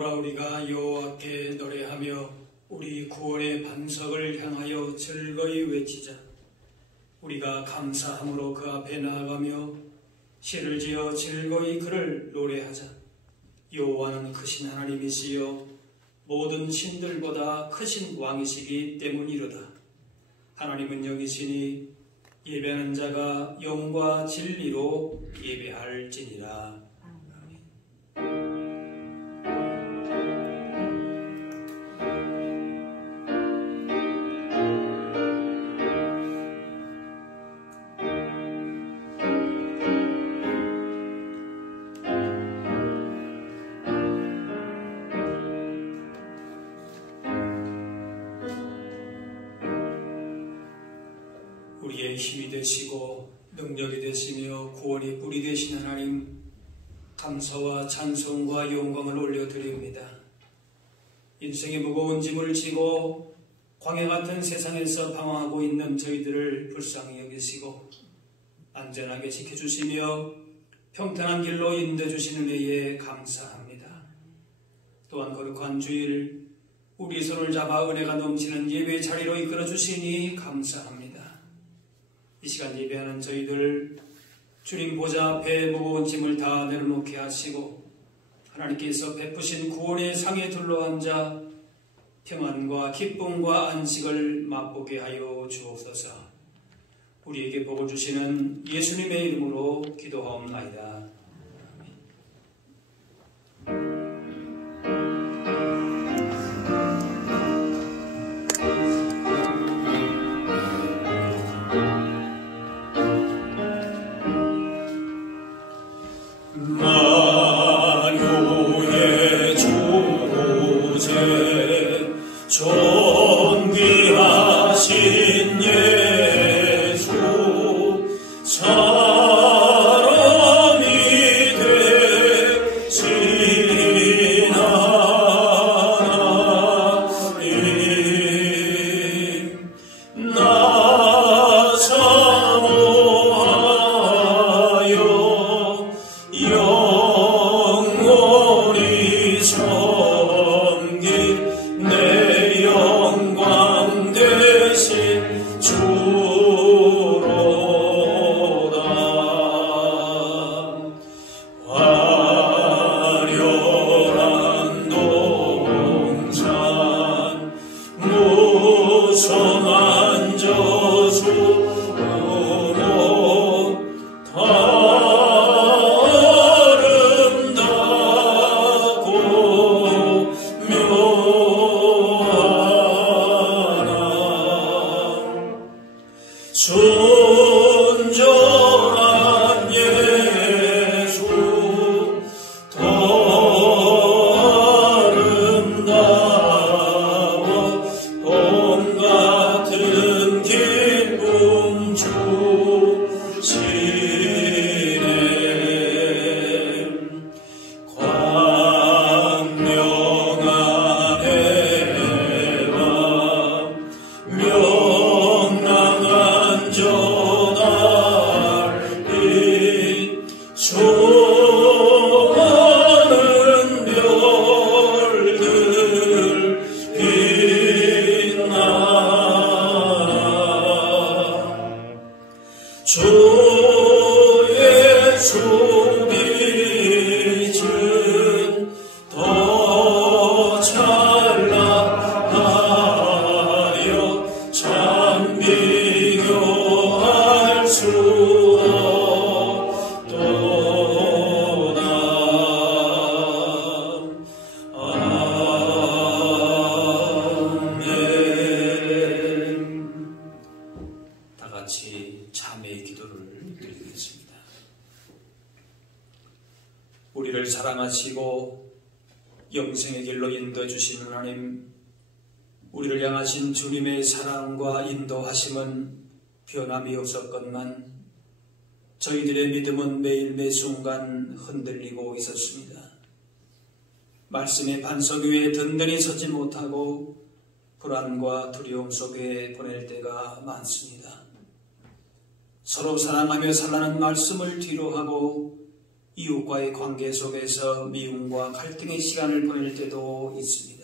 오라 우리가 여호와께 노래하며 우리 구원의 반석을 향하여 즐거이 외치자. 우리가 감사함으로 그 앞에 나아가며 시를 지어 즐거이 그를 노래하자. 여호와는 크신 하나님이시여 모든 신들보다 크신 왕이시기 때문이로다. 하나님은 여기시니 예배하는 자가 영과 진리로 예배할지니라. 우리의 힘이 되시고 능력이 되시며 구원의 뿌리 되신 하나님, 감사와 찬송과 영광을 올려드립니다. 인생의 무거운 짐을 지고 광야 같은 세상에서 방황하고 있는 저희들을 불쌍히 여기시고 안전하게 지켜주시며 평탄한 길로 인도해주시는 은혜에 감사합니다. 또한 거룩한 주일 우리 손을 잡아 은혜가 넘치는 예배 자리로 이끌어주시니 감사합니다. 이 시간 예배하는 저희들 주님 보좌 앞에 무거운 짐을 다 내려놓게 하시고 하나님께서 베푸신 구원의 상에 둘러앉아 평안과 기쁨과 안식을 맛보게 하여 주옵소서. 우리에게 복을 주시는 예수님의 이름으로 기도하옵나이다. 만유의 주제 존귀하신 예수 사람이 되신 하나님 나 사모하여 영원히 섬길 내 영광 되신 주로다. 화려한 동산 무성한 저수 순전한 예수 더 아름다워 봄 같은 기쁨 주시네. 광명한 해와 명랑한 저달빛 수많은 별들 빛나 주의 수빛은 더 찬란하여 참 비교할 수 없도다. 아멘. 다 같이 참회의 기도를 드리겠습니다. 우리를 사랑하시고 영생의 길로 인도해 주신 하나님, 우리를 향하신 주님의 사랑과 인도하심은 변함이 없었건만 저희들의 믿음은 매일 매순간 흔들리고 있었습니다. 말씀의 반석 위에 든든히 서지 못하고 불안과 두려움 속에 보낼 때가 많습니다. 서로 사랑하며 살라는 말씀을 뒤로하고 이웃과의 관계 속에서 미움과 갈등의 시간을 보낼 때도 있습니다.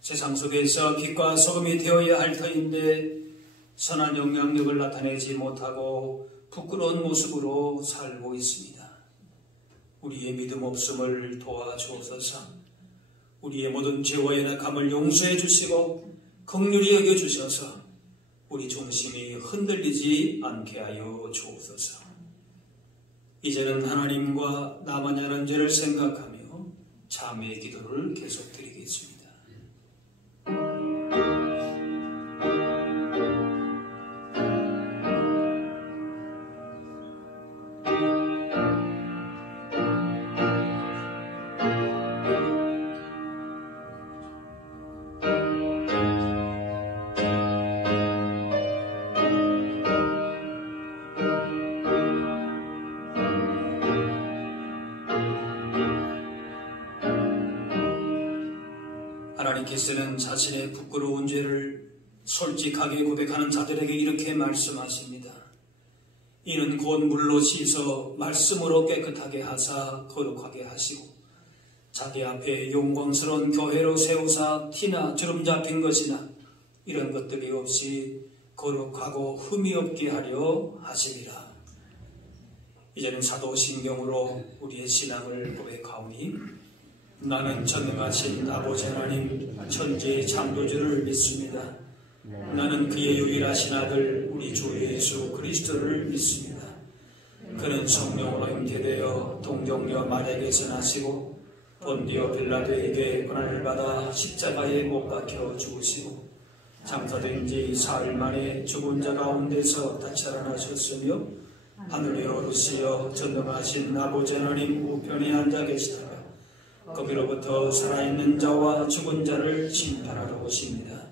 세상 속에서 빛과 소금이 되어야 할 터인데 선한 영향력을 나타내지 못하고 부끄러운 모습으로 살고 있습니다. 우리의 믿음 없음을 도와주옵소서. 우리의 모든 죄와 연약함을 용서해 주시고 긍휼히 여겨주셔서 우리 중심이 흔들리지 않게 하여 주옵소서. 이제는 하나님과 나만이 하는 죄를 생각하며 자매의 기도를 계속 드리겠습니다. 하나님께서는 자신의 부끄러운 죄를 솔직하게 고백하는 자들에게 이렇게 말씀하십니다. 이는 곧 물로 씻어 말씀으로 깨끗하게 하사 거룩하게 하시고 자기 앞에 영광스러운 교회로 세우사 티나 주름 잡힌 것이나 이런 것들이 없이 거룩하고 흠이 없게 하려 하시리라. 이제는 사도신경으로 우리의 신앙을 고백하오니 나는 전능하신 아버지 하나님 천지의 창조주를 믿습니다. 나는 그의 유일하신 아들 우리 주 예수 그리스도를 믿습니다. 그는 성령으로 잉태되어 동정녀 마리아에게서 나시고 본디오 빌라도에게 고난을 받아 십자가에 못 박혀 죽으시고 장사된 지 사흘 만에 죽은 자 가운데서 다시 살아나셨으며 하늘에 오르시어 전능하신 아버지 하나님 우편에 앉아 계시다가 거기로부터 살아있는 자와 죽은 자를 심판하러 오십니다.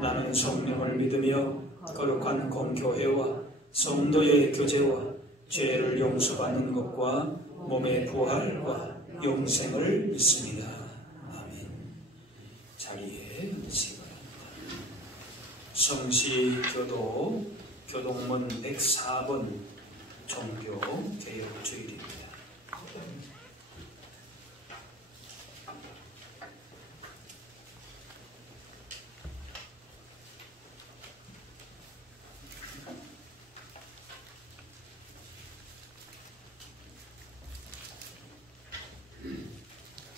나는 성령을 믿으며 거룩한 공교회와 성도의 교제와 죄를 용서받는 것과 몸의 부활과 영생을 믿습니다. 아멘. 자리에 앉으시기 바랍니다. 성시교도 교동문 104번 종교개혁주일입니다.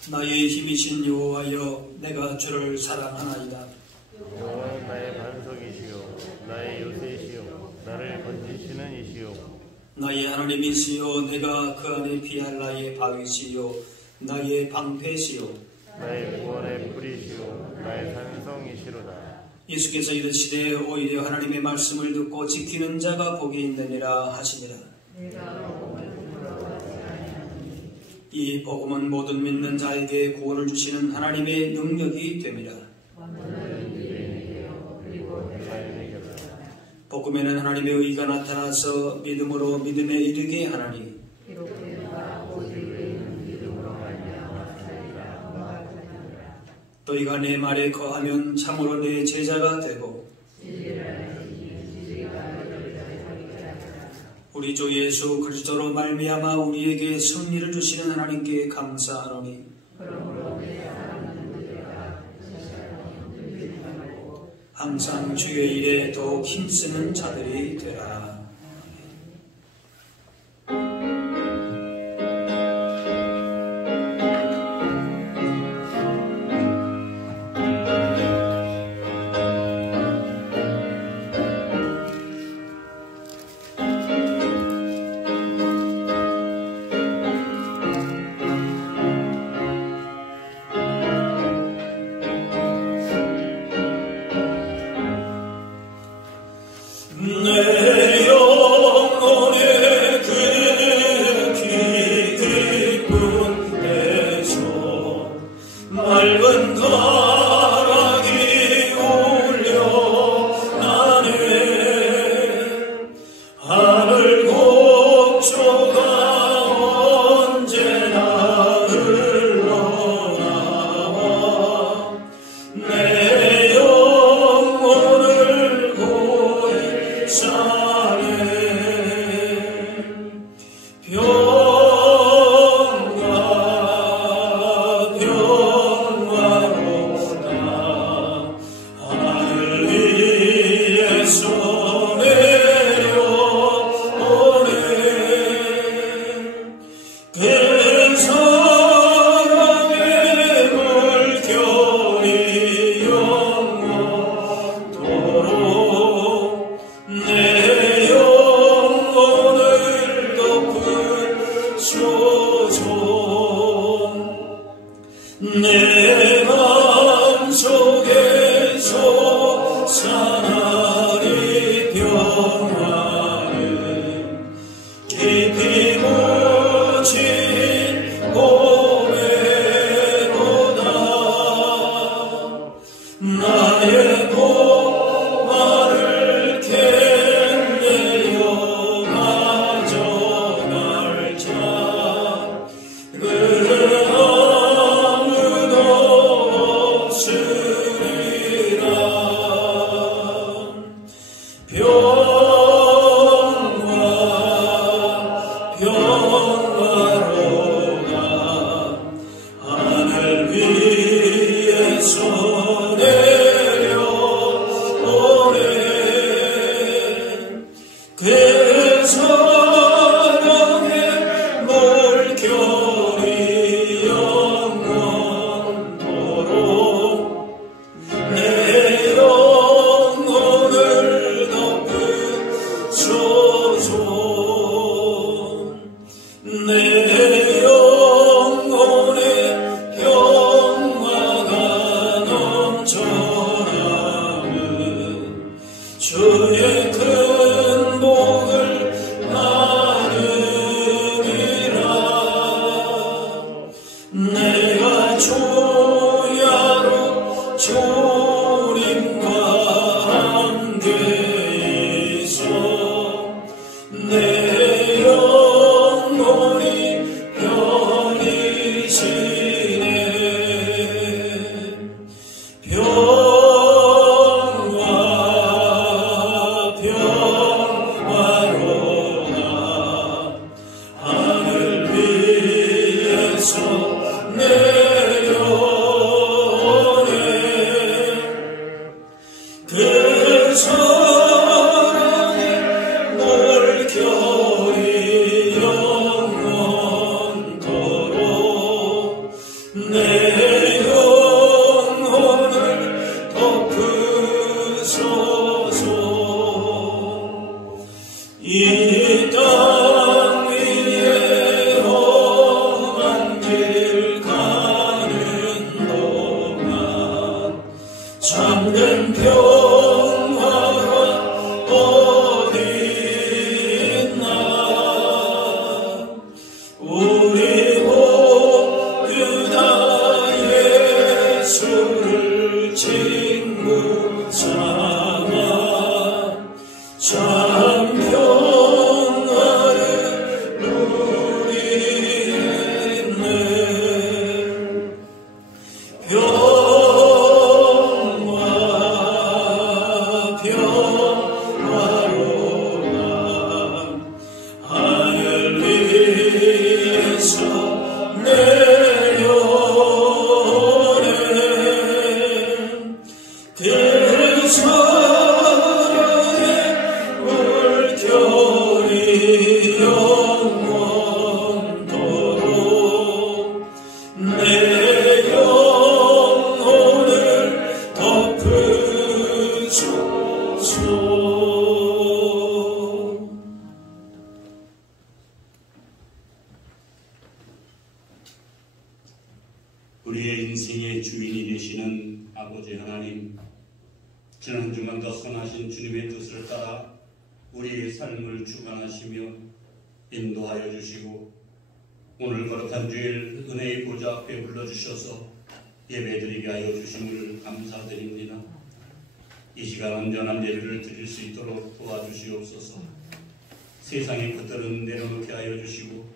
나의 힘이신 여호와여 내가 주를 사랑하나이다. 여호와 나의 반석이시요 나의 요새시요 나를 건지시는 이시요 나의 하나님이시여 내가 그 안에 피할 나의 바위시요 나의 방패시요 나의 구원의 뿌리시요 나의 산성이시로다. 예수께서 이르시되 오히려 하나님의 말씀을 듣고 지키는 자가 복이 있느니라 하시니라. 이 복음은 모든 믿는 자에게 구원을 주시는 하나님의 능력이 됨이라. 복음에는 하나님의 의가 나타나서 믿음으로 믿음에 이르게 하나니 너희가 내 말에 거하면 참으로 내 제자가 되고 우리 주 예수 그리스도로 말미암아 우리에게 승리를 주시는 하나님께 감사하노니 항상 주의 일에 더욱 힘쓰는 자들이 되라. 내려 차라리 평화는 깊이 묻힌 고배로다. 나의 고마를 캔내어 가져갈 자 그 아무도 없으리라. 평화로다. 하늘 위에서 내려오네. 그 사랑의 물결이 영원토록 내 영혼을 덮으소서. 내 영혼에 평화가 넘쳐나는 주의 큰 복을 나누리라. 내가 주야로 주님과 함께 있어 내 영혼이 편히 지내. 평화로다. 하늘 위에서 내려오네. 그 사랑의 물결이 영원토록 내 영혼을 덮으소서. 이 땅 위에 험한 길 가는 동안 참된 평화가 어디 있나. 우리 모두 다 예수를 친구 삼아 참 평화를 누리네. 평화로다. 하늘 위에서 내려오네. 그 사랑의 물결이 영원토록 내 영혼을 덮으소서. 우리의 인생의 주인이 되시는 아버지 하나님, 지난 한 주간도 선하신 주님의 뜻을 따라 우리의 삶을 주관하시며 인도하여 주시고 오늘 거룩한 주일 은혜의 보좌 앞에 불러주셔서 예배드리게 하여 주심을 감사드립니다. 이 시간 온전한 예배를 드릴 수 있도록 도와주시옵소서. 세상의 것들은 내려놓게 하여 주시고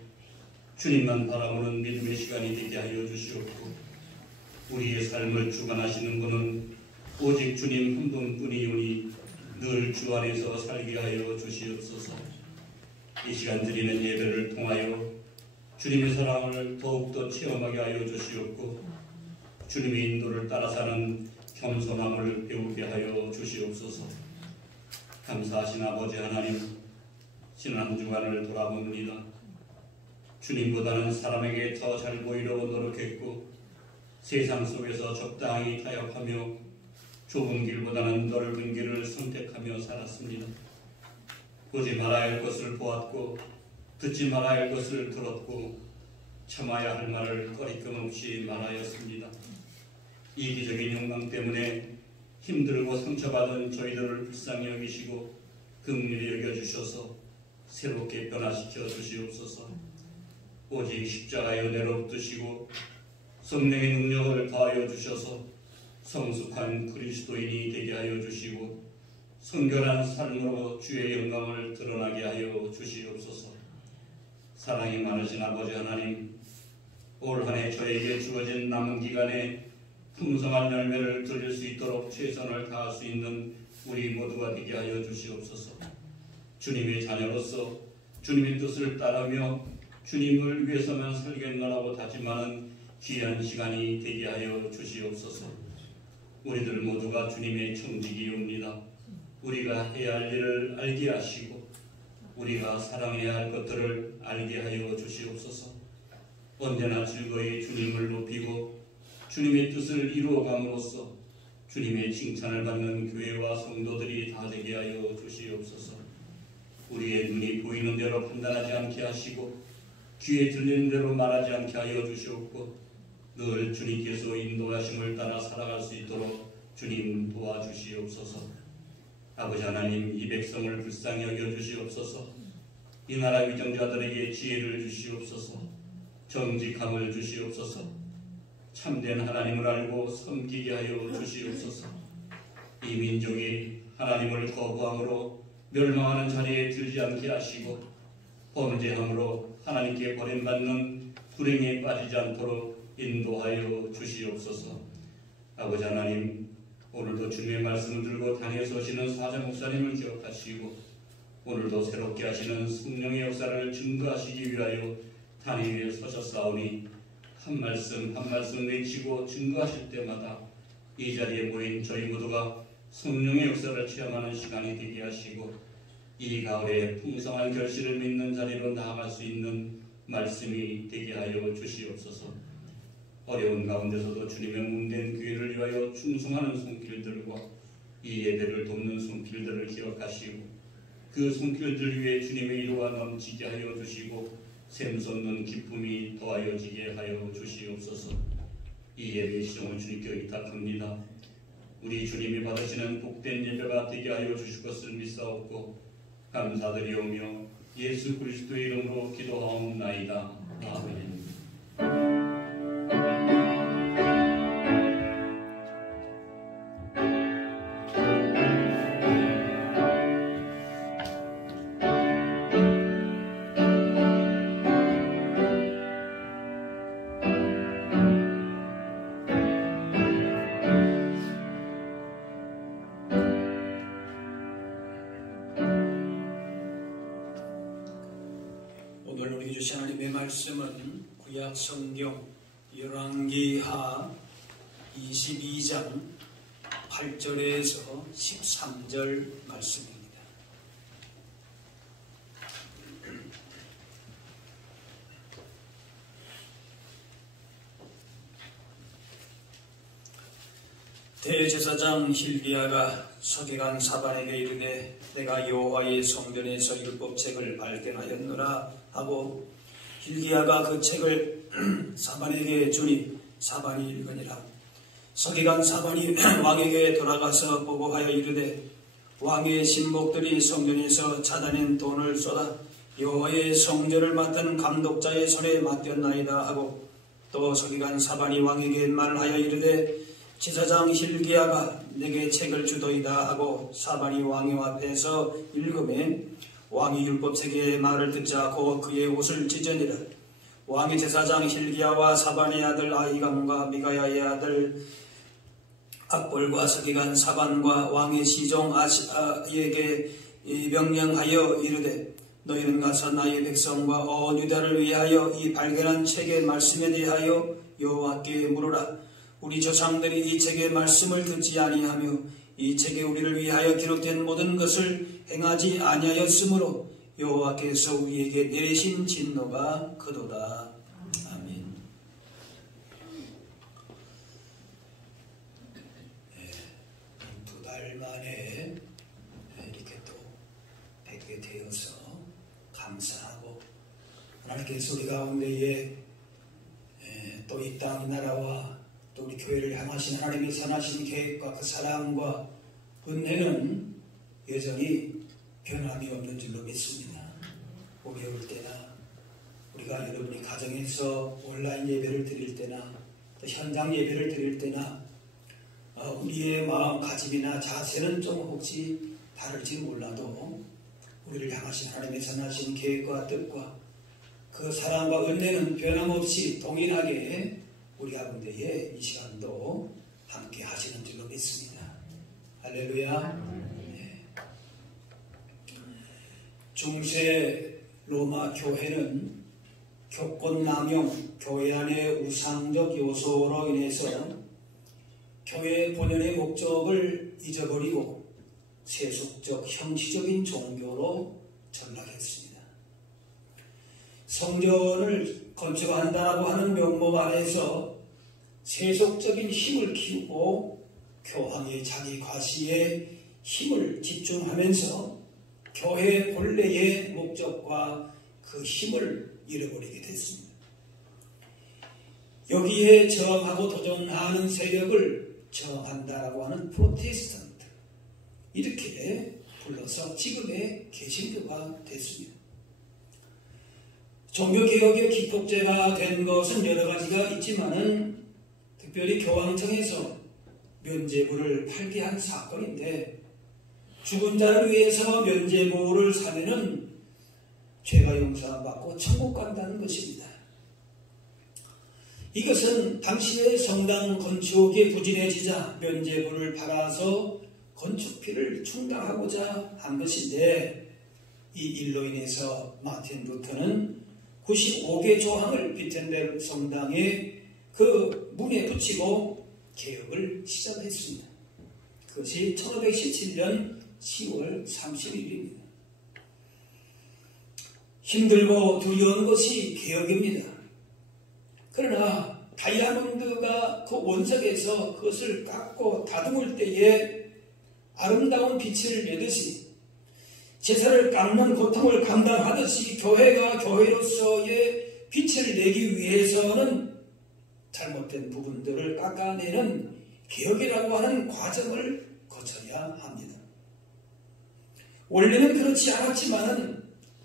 주님만 바라보는 믿음의 시간이 되게 하여 주시옵고 우리의 삶을 주관하시는 분은 오직 주님 한 분뿐이오니 늘 주 안에서 살게 하여 주시옵소서. 이 시간 드리는 예배를 통하여 주님의 사랑을 더욱더 체험하게 하여 주시옵고 주님의 인도를 따라 사는 겸손함을 배우게 하여 주시옵소서. 감사하신 아버지 하나님, 지난 한 주간을 돌아봅니다. 주님보다는 사람에게 더 잘 보이려고 노력했고 세상 속에서 적당히 타협하며 좁은 길보다는 넓은 길을 선택하며 살았습니다. 보지 말아야 할 것을 보았고 듣지 말아야 할 것을 들었고 참아야 할 말을 꺼리낌 없이 말하였습니다. 이기적인 욕망 때문에 힘들고 상처받은 저희들을 불쌍히 여기시고 긍휼히 여겨주셔서 새롭게 변화시켜 주시옵소서. 오직 십자가의 은혜로 붙드시고 성령의 능력을 더하여 주셔서 성숙한 그리스도인이 되게 하여 주시고 성결한 삶으로 주의 영광을 드러나게 하여 주시옵소서. 사랑이 많으신 아버지 하나님, 올 한 해 저에게 주어진 남은 기간에 풍성한 열매를 드릴 수 있도록 최선을 다할 수 있는 우리 모두가 되게 하여 주시옵소서. 주님의 자녀로서 주님의 뜻을 따르며 주님을 위해서만 살겠노라고 다짐하는 귀한 시간이 되게 하여 주시옵소서. 우리들 모두가 주님의 청지기입니다. 우리가 해야 할 일을 알게 하시고 우리가 사랑해야 할 것들을 알게 하여 주시옵소서. 언제나 즐거이 주님을 높이고 주님의 뜻을 이루어감으로써 주님의 칭찬을 받는 교회와 성도들이 다 되게 하여 주시옵소서. 우리의 눈이 보이는 대로 판단하지 않게 하시고 귀에 들리는 대로 말하지 않게 하여 주시옵고 늘 주님께서 인도하심을 따라 살아갈 수 있도록 주님 도와주시옵소서. 아버지 하나님, 이 백성을 불쌍히 여겨주시옵소서. 이 나라 위정자들에게 지혜를 주시옵소서. 정직함을 주시옵소서. 참된 하나님을 알고 섬기게 하여 주시옵소서. 이 민족이 하나님을 거부함으로 멸망하는 자리에 들지 않게 하시고 범죄함으로 하나님께 버림받는 불행에 빠지지 않도록 인도하여 주시옵소서. 아버지 하나님, 오늘도 주님의 말씀을 들고 단에 서시는 사자 목사님을 기억하시고 오늘도 새롭게 하시는 성령의 역사를 증거하시기 위하여 단에 위에 서셨사오니 한 말씀 한 말씀 외치고 증거하실 때마다 이 자리에 모인 저희 모두가 성령의 역사를 체험하는 시간이 되게 하시고 이 가을에 풍성한 결실을 맺는 자리로 나아갈 수 있는 말씀이 되게 하여 주시옵소서. 어려운 가운데서도 주님의 몸된 교회를 위하여 충성하는 손길들과 이 예배를 돕는 손길들을 기억하시고 그 손길들 위에 주님의 이루와 넘치게 하여 주시고 샘솟는 기쁨이 더하여지게 하여 주시옵소서. 이 예배의 시종을 주님께 의탁합니다. 우리 주님이 받으시는 복된 예배가 되게 하여 주실 것을 믿사옵고 감사드리오며 예수 그리스도의 이름으로 기도하옵나이다. 아멘. 오늘 우리에게 주신 하나님의 말씀은 구약 성경 열왕기하 22장 8절에서 13절 말씀입니다. 대제사장 hil기야가 서기관 사반에게 이르되 내가 여호와의 성전에서 율법책을 발견하였노라 하고 hil기야가 그 책을 사반에게 주니 사반이 읽으니라. 서기관 사반이 왕에게 돌아가서 보고하여 이르되 왕의 신복들이 성전에서 찾아낸 돈을 쏟아 여호와의 성전을 맡은 감독자의 손에 맡겼나이다 하고 또 서기관 사반이 왕에게 말하여 이르되 제사장 hil기야가 내게 책을 주도이다 하고 사반이 왕의 앞에서 읽음에 왕이 율법책의 말을 듣자 곧 그의 옷을 찢으니라. 왕의 제사장 hil기야와 사반의 아들 아히감과 미가야의 아들 악볼과 서기관 사반과 왕의 시종 아시아에게 명령하여 이르되 너희는 가서 나의 백성과 온 유다를 위하여 이 발견한 책의 말씀에 대하여 여호와께 물으라. 우리 조상들이 이 책의 말씀을 듣지 아니하며 이 책에 우리를 위하여 기록된 모든 것을 행하지 아니하였으므로 여호와께서 우리에게 내리신 진노가 크도다. 아멘. 두 달 만에 이렇게 또 뵙게 되어서 감사하고 하나님께서 우리 가운데에 또 이 땅 나라와 또 또 우리 교회를 향하신 하나님의 선하신 계획과 그 사랑과 은혜는 여전히 변함이 없는 줄로 믿습니다. 어려울 때나 우리가 여러분이 가정에서 온라인 예배를 드릴 때나 또 현장 예배를 드릴 때나 우리의 마음가짐이나 자세는 좀 혹시 다를지 몰라도 우리를 향하신 하나님의 선하신 계획과 뜻과 그 사랑과 은혜는 변함없이 동일하게 우리 가운데에 이 시간도 함께 하시는 줄로 믿습니다. 할렐루야. 네. 중세 로마 교회는 교권 남용, 교회 안의 우상적 요소로 인해서 교회의 본연의 목적을 잊어버리고 세속적, 형식적인 종교로 전락했습니다. 성전을 건축한다고 하는 명목 안에서 세속적인 힘을 키우고 교황의 자기 과시에 힘을 집중하면서 교회의 본래의 목적과 그 힘을 잃어버리게 됐습니다. 여기에 저항하고 도전하는 세력을 저항한다라고 하는 프로테스탄트, 이렇게 불러서 지금의 개신교가 됐습니다. 종교개혁의 기폭제가 된 것은 여러 가지가 있지만은 특별히 교황청에서 면죄부를 팔게 한 사건인데, 죽은 자를 위해서 면죄부를 사면은 죄가 용서받고 천국 간다는 것입니다. 이것은 당시의 성당 건축이 부진해지자 면죄부를 팔아서 건축비를 충당하고자 한 것인데, 이 일로 인해서 마틴 루터는 95개 조항을 비텐베르 성당의 그 문에 붙이고 개혁을 시작했습니다. 그것이 1517년 10월 31일입니다. 힘들고 두려운 것이 개혁입니다. 그러나 다이아몬드가 그 원석에서 그것을 깎고 다듬을 때에 아름다운 빛을 내듯이 제사를 깎는 고통을 감당하듯이 교회가 교회로서의 빛을 내기 위해서는 잘못된 부분들을 깎아내는 개혁이라고 하는 과정을 거쳐야 합니다. 원래는 그렇지 않았지만은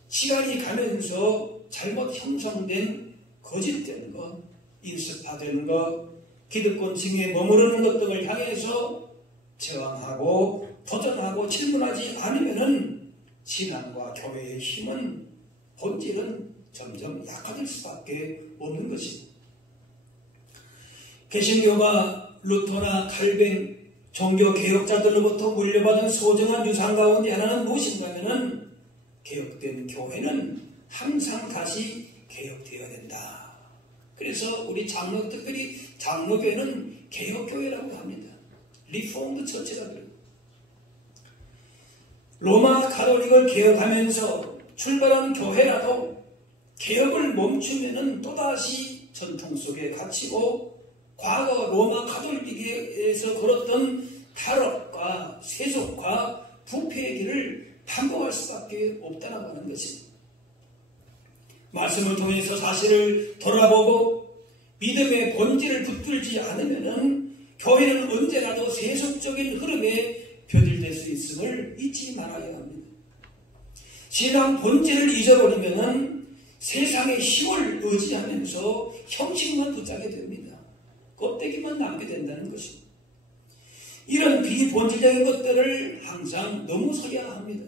시간이 가면서 잘못 형성된 거짓된 것, 인습화된 것, 기득권층에 머무르는 것 등을 향해서 저항하고 도전하고 질문하지 않으면은 신앙과 교회의 힘은, 본질은 점점 약화될 수밖에 없는 것입니다. 개신교가 루터나 칼뱅 종교 개혁자들로부터 물려받은 소중한 유산 가운데 하나는 무엇인가 하면은 개혁된 교회는 항상 다시 개혁되어야 된다. 그래서 우리 장로, 특별히 장로교회는 개혁교회라고 합니다. 리포드 처치가 됩니다. 로마 가톨릭을 개혁하면서 출발한 교회라도 개혁을 멈추면은 또다시 전통 속에 갇히고 과거 로마 가톨릭에서 걸었던 타락과 세속과 부패의 길을 반복할 수밖에 없다고 하는 것입니다. 말씀을 통해서 사실을 돌아보고 믿음의 본질을 붙들지 않으면은 교회는 언제라도 세속적인 흐름에 변질될 수 있음을 잊지 말아야 합니다. 신앙 본질을 잊어버리면 세상의 힘을 의지하면서 형식만 붙잡게 됩니다. 껍데기만 남게 된다는 것입니다. 이런 비본질적인 것들을 항상 넘어서야 합니다.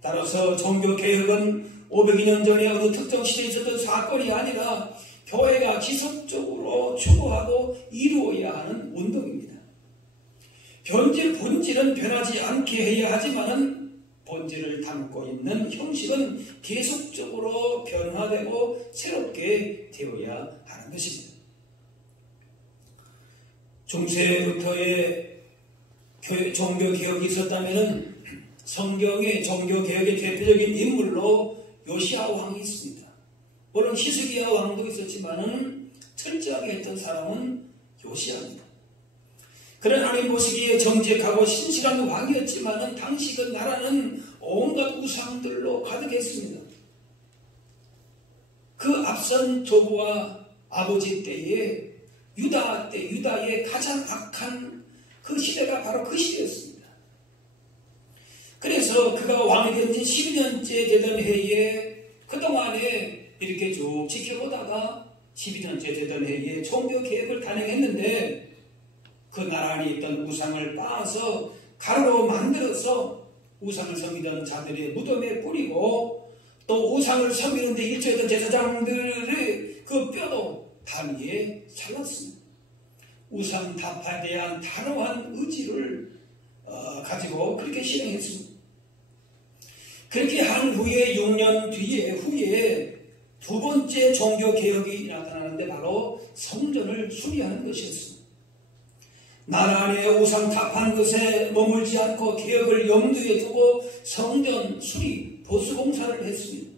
따라서 종교개혁은 500년 전에 어느 특정 시대에 있었던 사건이 아니라 교회가 지속적으로 추구하고 이루어야 하는 운동입니다. 본질은 변하지 않게 해야 하지만은 본질을 담고 있는 형식은 계속적으로 변화되고 새롭게 되어야 하는 것입니다. 중세 루터의 종교개혁이 있었다면 성경의 종교개혁의 대표적인 인물로 요시야 왕이 있습니다. 물론 히스기야 왕도 있었지만은 철저하게 했던 사람은 요시야입니다. 그런 하나님 보시기에 정직하고 신실한 왕이었지만은 당시 그 나라는 온갖 우상들로 가득했습니다. 그 앞선 조부와 아버지 때에 유다 때 유다의 가장 악한 그 시대가 바로 그 시대였습니다. 그래서 그가 왕이 된 지 12년째 되던 해에 그동안에 이렇게 쭉 지켜보다가 12년째 되던 해에 종교 개혁을 단행했는데 그 나라 안에 있던 우상을 빻아서 가루로 만들어서 우상을 섬기던 자들의 무덤에 뿌리고 또 우상을 섬기는 데 일조했던 제사장들의 그 뼈도 다리에 잘랐습니다. 우상 타파에 대한 단호한 의지를 가지고 그렇게 실행했습니다. 그렇게 한 후에 6년 후에 두 번째 종교 개혁이 나타나는데 바로 성전을 수리하는 것이었습니다. 나라 안에 우상 타파한 것에 머물지 않고 개혁을 염두에 두고 성전 수리 보수 공사를 했습니다.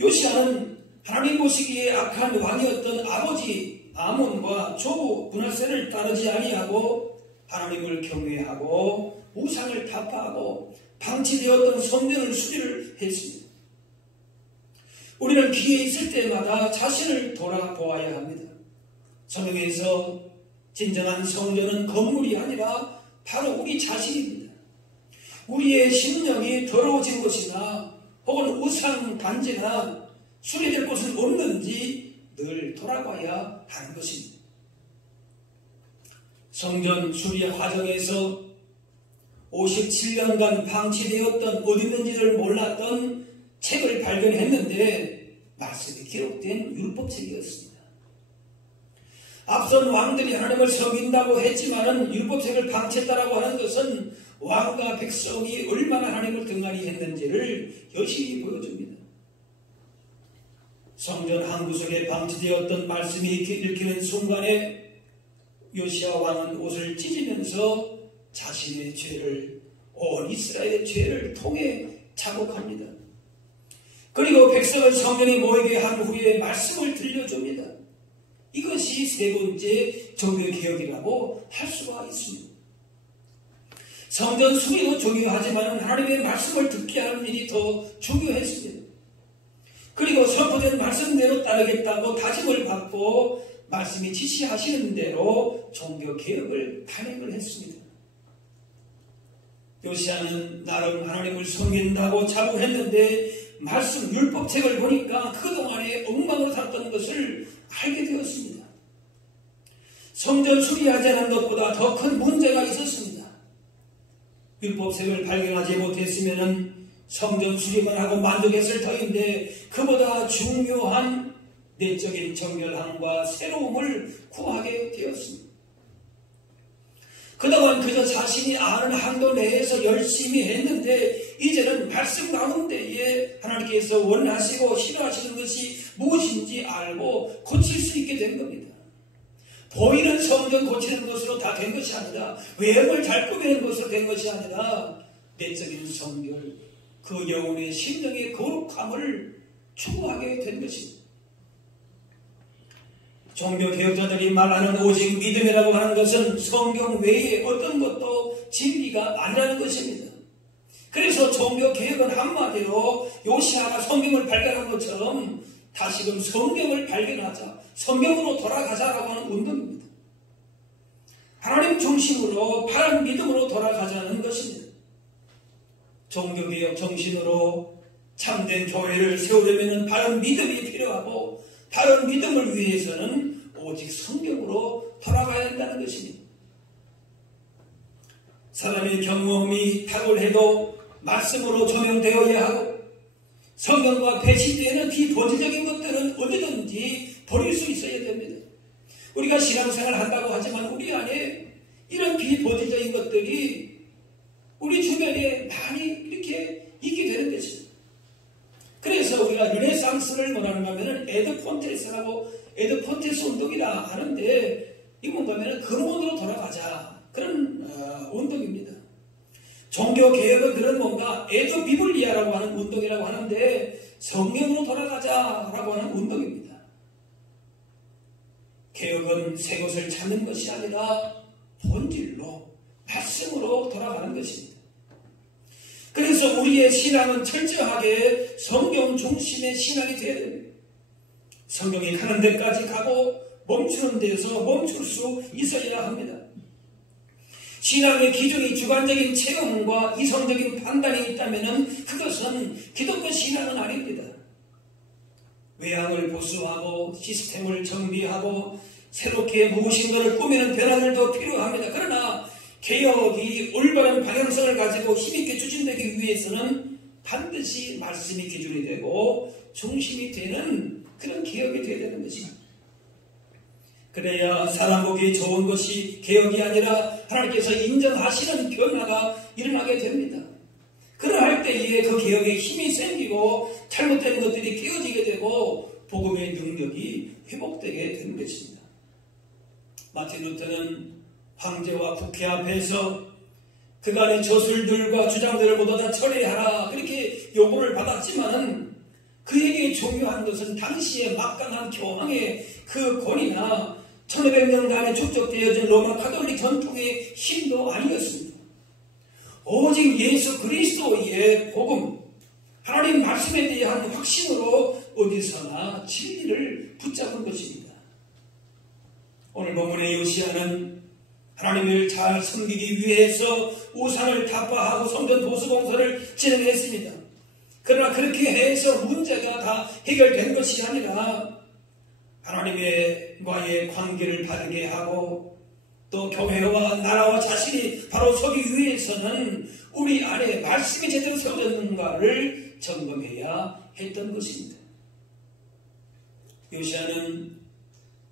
요시야는 하나님 보시기에 악한 왕이었던 아버지 아몬과 조부 므낫세를 따르지 아니하고 하나님을 경외하고 우상을 타파하고 방치되었던 성전을 수리를 했습니다. 우리는 기회 있을 때마다 자신을 돌아보아야 합니다. 성경에서 진정한 성전은 건물이 아니라 바로 우리 자신입니다. 우리의 심령이 더러워진 것이나 혹은 우상 단죄나 수리될 곳은 없는지 늘 돌아봐야 하는 것입니다. 성전 수리 과정에서 57년간 방치되었던 어디 있는지를 몰랐던 책을 발견했는데 말씀이 기록된 율법책이었습니다. 앞선 왕들이 하나님을 섬긴다고 했지만은 율법책을 방치했다라고 하는 것은 왕과 백성이 얼마나 하나님을 등한히 했는지를 여실히 보여줍니다. 성전 한 구석에 방치되었던 말씀이 읽히는 순간에 요시야 왕은 옷을 찢으면서 자신의 죄를, 온 이스라엘의 죄를 통해 자복합니다. 그리고 백성을 성전에 모이게 한 후에 말씀을 들려줍니다. 이것이 세 번째 종교개혁이라고 할 수가 있습니다. 성전 수리도 중요하지만 하나님의 말씀을 듣게 하는 일이 더 중요했습니다. 그리고 선포된 말씀대로 따르겠다고 다짐을 받고 말씀이 지시하시는 대로 종교개혁을 단행을 했습니다. 요시야는 나름 하나님을 섬긴다고 자부했는데 말씀 율법책을 보니까 그동안에 엉망으로 살았던 것을 알게 되었습니다. 성전 수리하지 않은 것보다 더 큰 문제가 있었습니다. 율법책을 발견하지 못했으면 성전 수리만 하고 만족했을 터인데 그보다 중요한 내적인 정결함과 새로움을 구하게 되었습니다. 그동안 그저 자신이 아는 한도 내에서 열심히 했는데 이제는 말씀 가운데에 하나님께서 원하시고 싫어하시는 것이 무엇인지 알고 고칠 수 있게 된 겁니다. 보이는 성전 고치는 것으로 다 된 것이 아니라 외형을 잘 꾸미는 것으로 된 것이 아니라 내적인 성결, 그 영혼의 심령의 거룩함을 추구하게 된 것입니다. 종교개혁자들이 말하는 오직 믿음이라고 하는 것은 성경 외에 어떤 것도 진리가 아니라는 것입니다. 그래서 종교개혁은 한마디로 요시야가 성경을 발견한 것처럼 다시금 성경을 발견하자, 성경으로 돌아가자라고 하는 운동입니다. 하나님 중심으로 바른 믿음으로 돌아가자는 것입니다. 종교개혁 정신으로 참된 교회를 세우려면 바른 믿음이 필요하고 바른 믿음을 위해서는 오직 성경으로 돌아가야 한다는 것입니다. 사람의 경험이 탁월해도 말씀으로 조명되어야 하고 성경과 배치되는 비본질적인 것들은 언제든지 버릴 수 있어야 됩니다. 우리가 신앙생활을 한다고 하지만 우리 안에 이런 비본질적인 것들이 우리 주변에 많이 이렇게 있게 되는 것입니다. 그래서 우리가 르네상스를 뭐라는가 하면 에드폰테스 운동이라 하는데 이 뭔가 하면 근본으로 돌아가자 그런 운동입니다. 종교개혁은 그런 뭔가 에드비블리아라고 하는 운동이라고 하는데 성경으로 돌아가자라고 하는 운동입니다. 개혁은 새 것을 찾는 것이 아니라 본질로 말씀으로 돌아가는 것입니다. 그래서 우리의 신앙은 철저하게 성경 중심의 신앙이 되어야 됩니다. 성경이 가는 데까지 가고 멈추는 데서 멈출 수 있어야 합니다. 신앙의 기준이 주관적인 체험과 이성적인 판단이 있다면 그것은 기독교 신앙은 아닙니다. 외양을 보수하고 시스템을 정비하고 새롭게 무엇인가를 꾸미는 변화들도 필요합니다. 그러나 개혁이 올바른 방향성을 가지고 힘있게 추진되기 위해서는 반드시 말씀이 기준이 되고 중심이 되는 그런 개혁이 되어야 되는 것입니다. 그래야 사람 보기 좋은 것이 개혁이 아니라 하나님께서 인정하시는 변화가 일어나게 됩니다. 그러할 때에 그 개혁에 힘이 생기고 잘못된 것들이 깨어지게 되고 복음의 능력이 회복되게 되는 것입니다. 마틴 루터는 황제와 국회 앞에서 그간의 저술들과 주장들을 모두 다 철회하라 그렇게 요구를 받았지만은 그에게 중요한 것은 당시의 막강한 교황의 그 권위나 1500년간에 축적되어진 로마 가톨릭 전통의 힘도 아니었습니다. 오직 예수 그리스도의 복음, 하나님 말씀에 대한 확신으로 어디서나 진리를 붙잡은 것입니다. 오늘 본문의 요시야는 하나님을 잘 섬기기 위해서 우상을 타파하고 성전 보수공사를 진행했습니다. 그러나 그렇게 해서 문제가 다 해결된 것이 아니라 하나님과의 관계를 바르게 하고 또 교회와 나라와 자신이 바로 서기 위해서는 우리 안에 말씀이 제대로 세워졌는가를 점검해야 했던 것입니다. 요시야는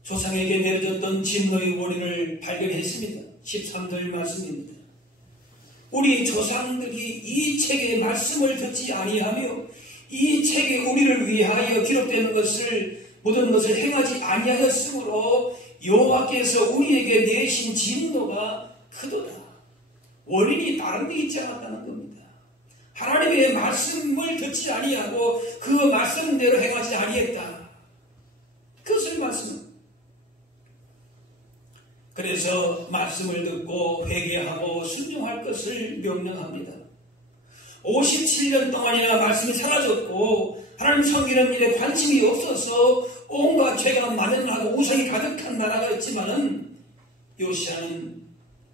조상에게 내려졌던 진노의 원인을 발견했습니다. 13절 말씀입니다. 우리 조상들이 이 책의 말씀을 듣지 아니하며 이 책에 우리를 위하여 기록되는 것을 모든 것을 행하지 아니하였으므로 여호와께서 우리에게 내신 진노가 크도다. 원인이 다른 데 있지 않았다는 겁니다. 하나님의 말씀을 듣지 아니하고 그 말씀대로 행하지 아니했다. 그것을 말씀합니다. 그래서 말씀을 듣고 회개하고 순종할 것을 명령합니다. 57년 동안이나 말씀이 사라졌고 하나님 섬기는 일에 관심이 없어서 온갖 죄가 만연하고 우상이 가득한 나라가 있지만은 요시야는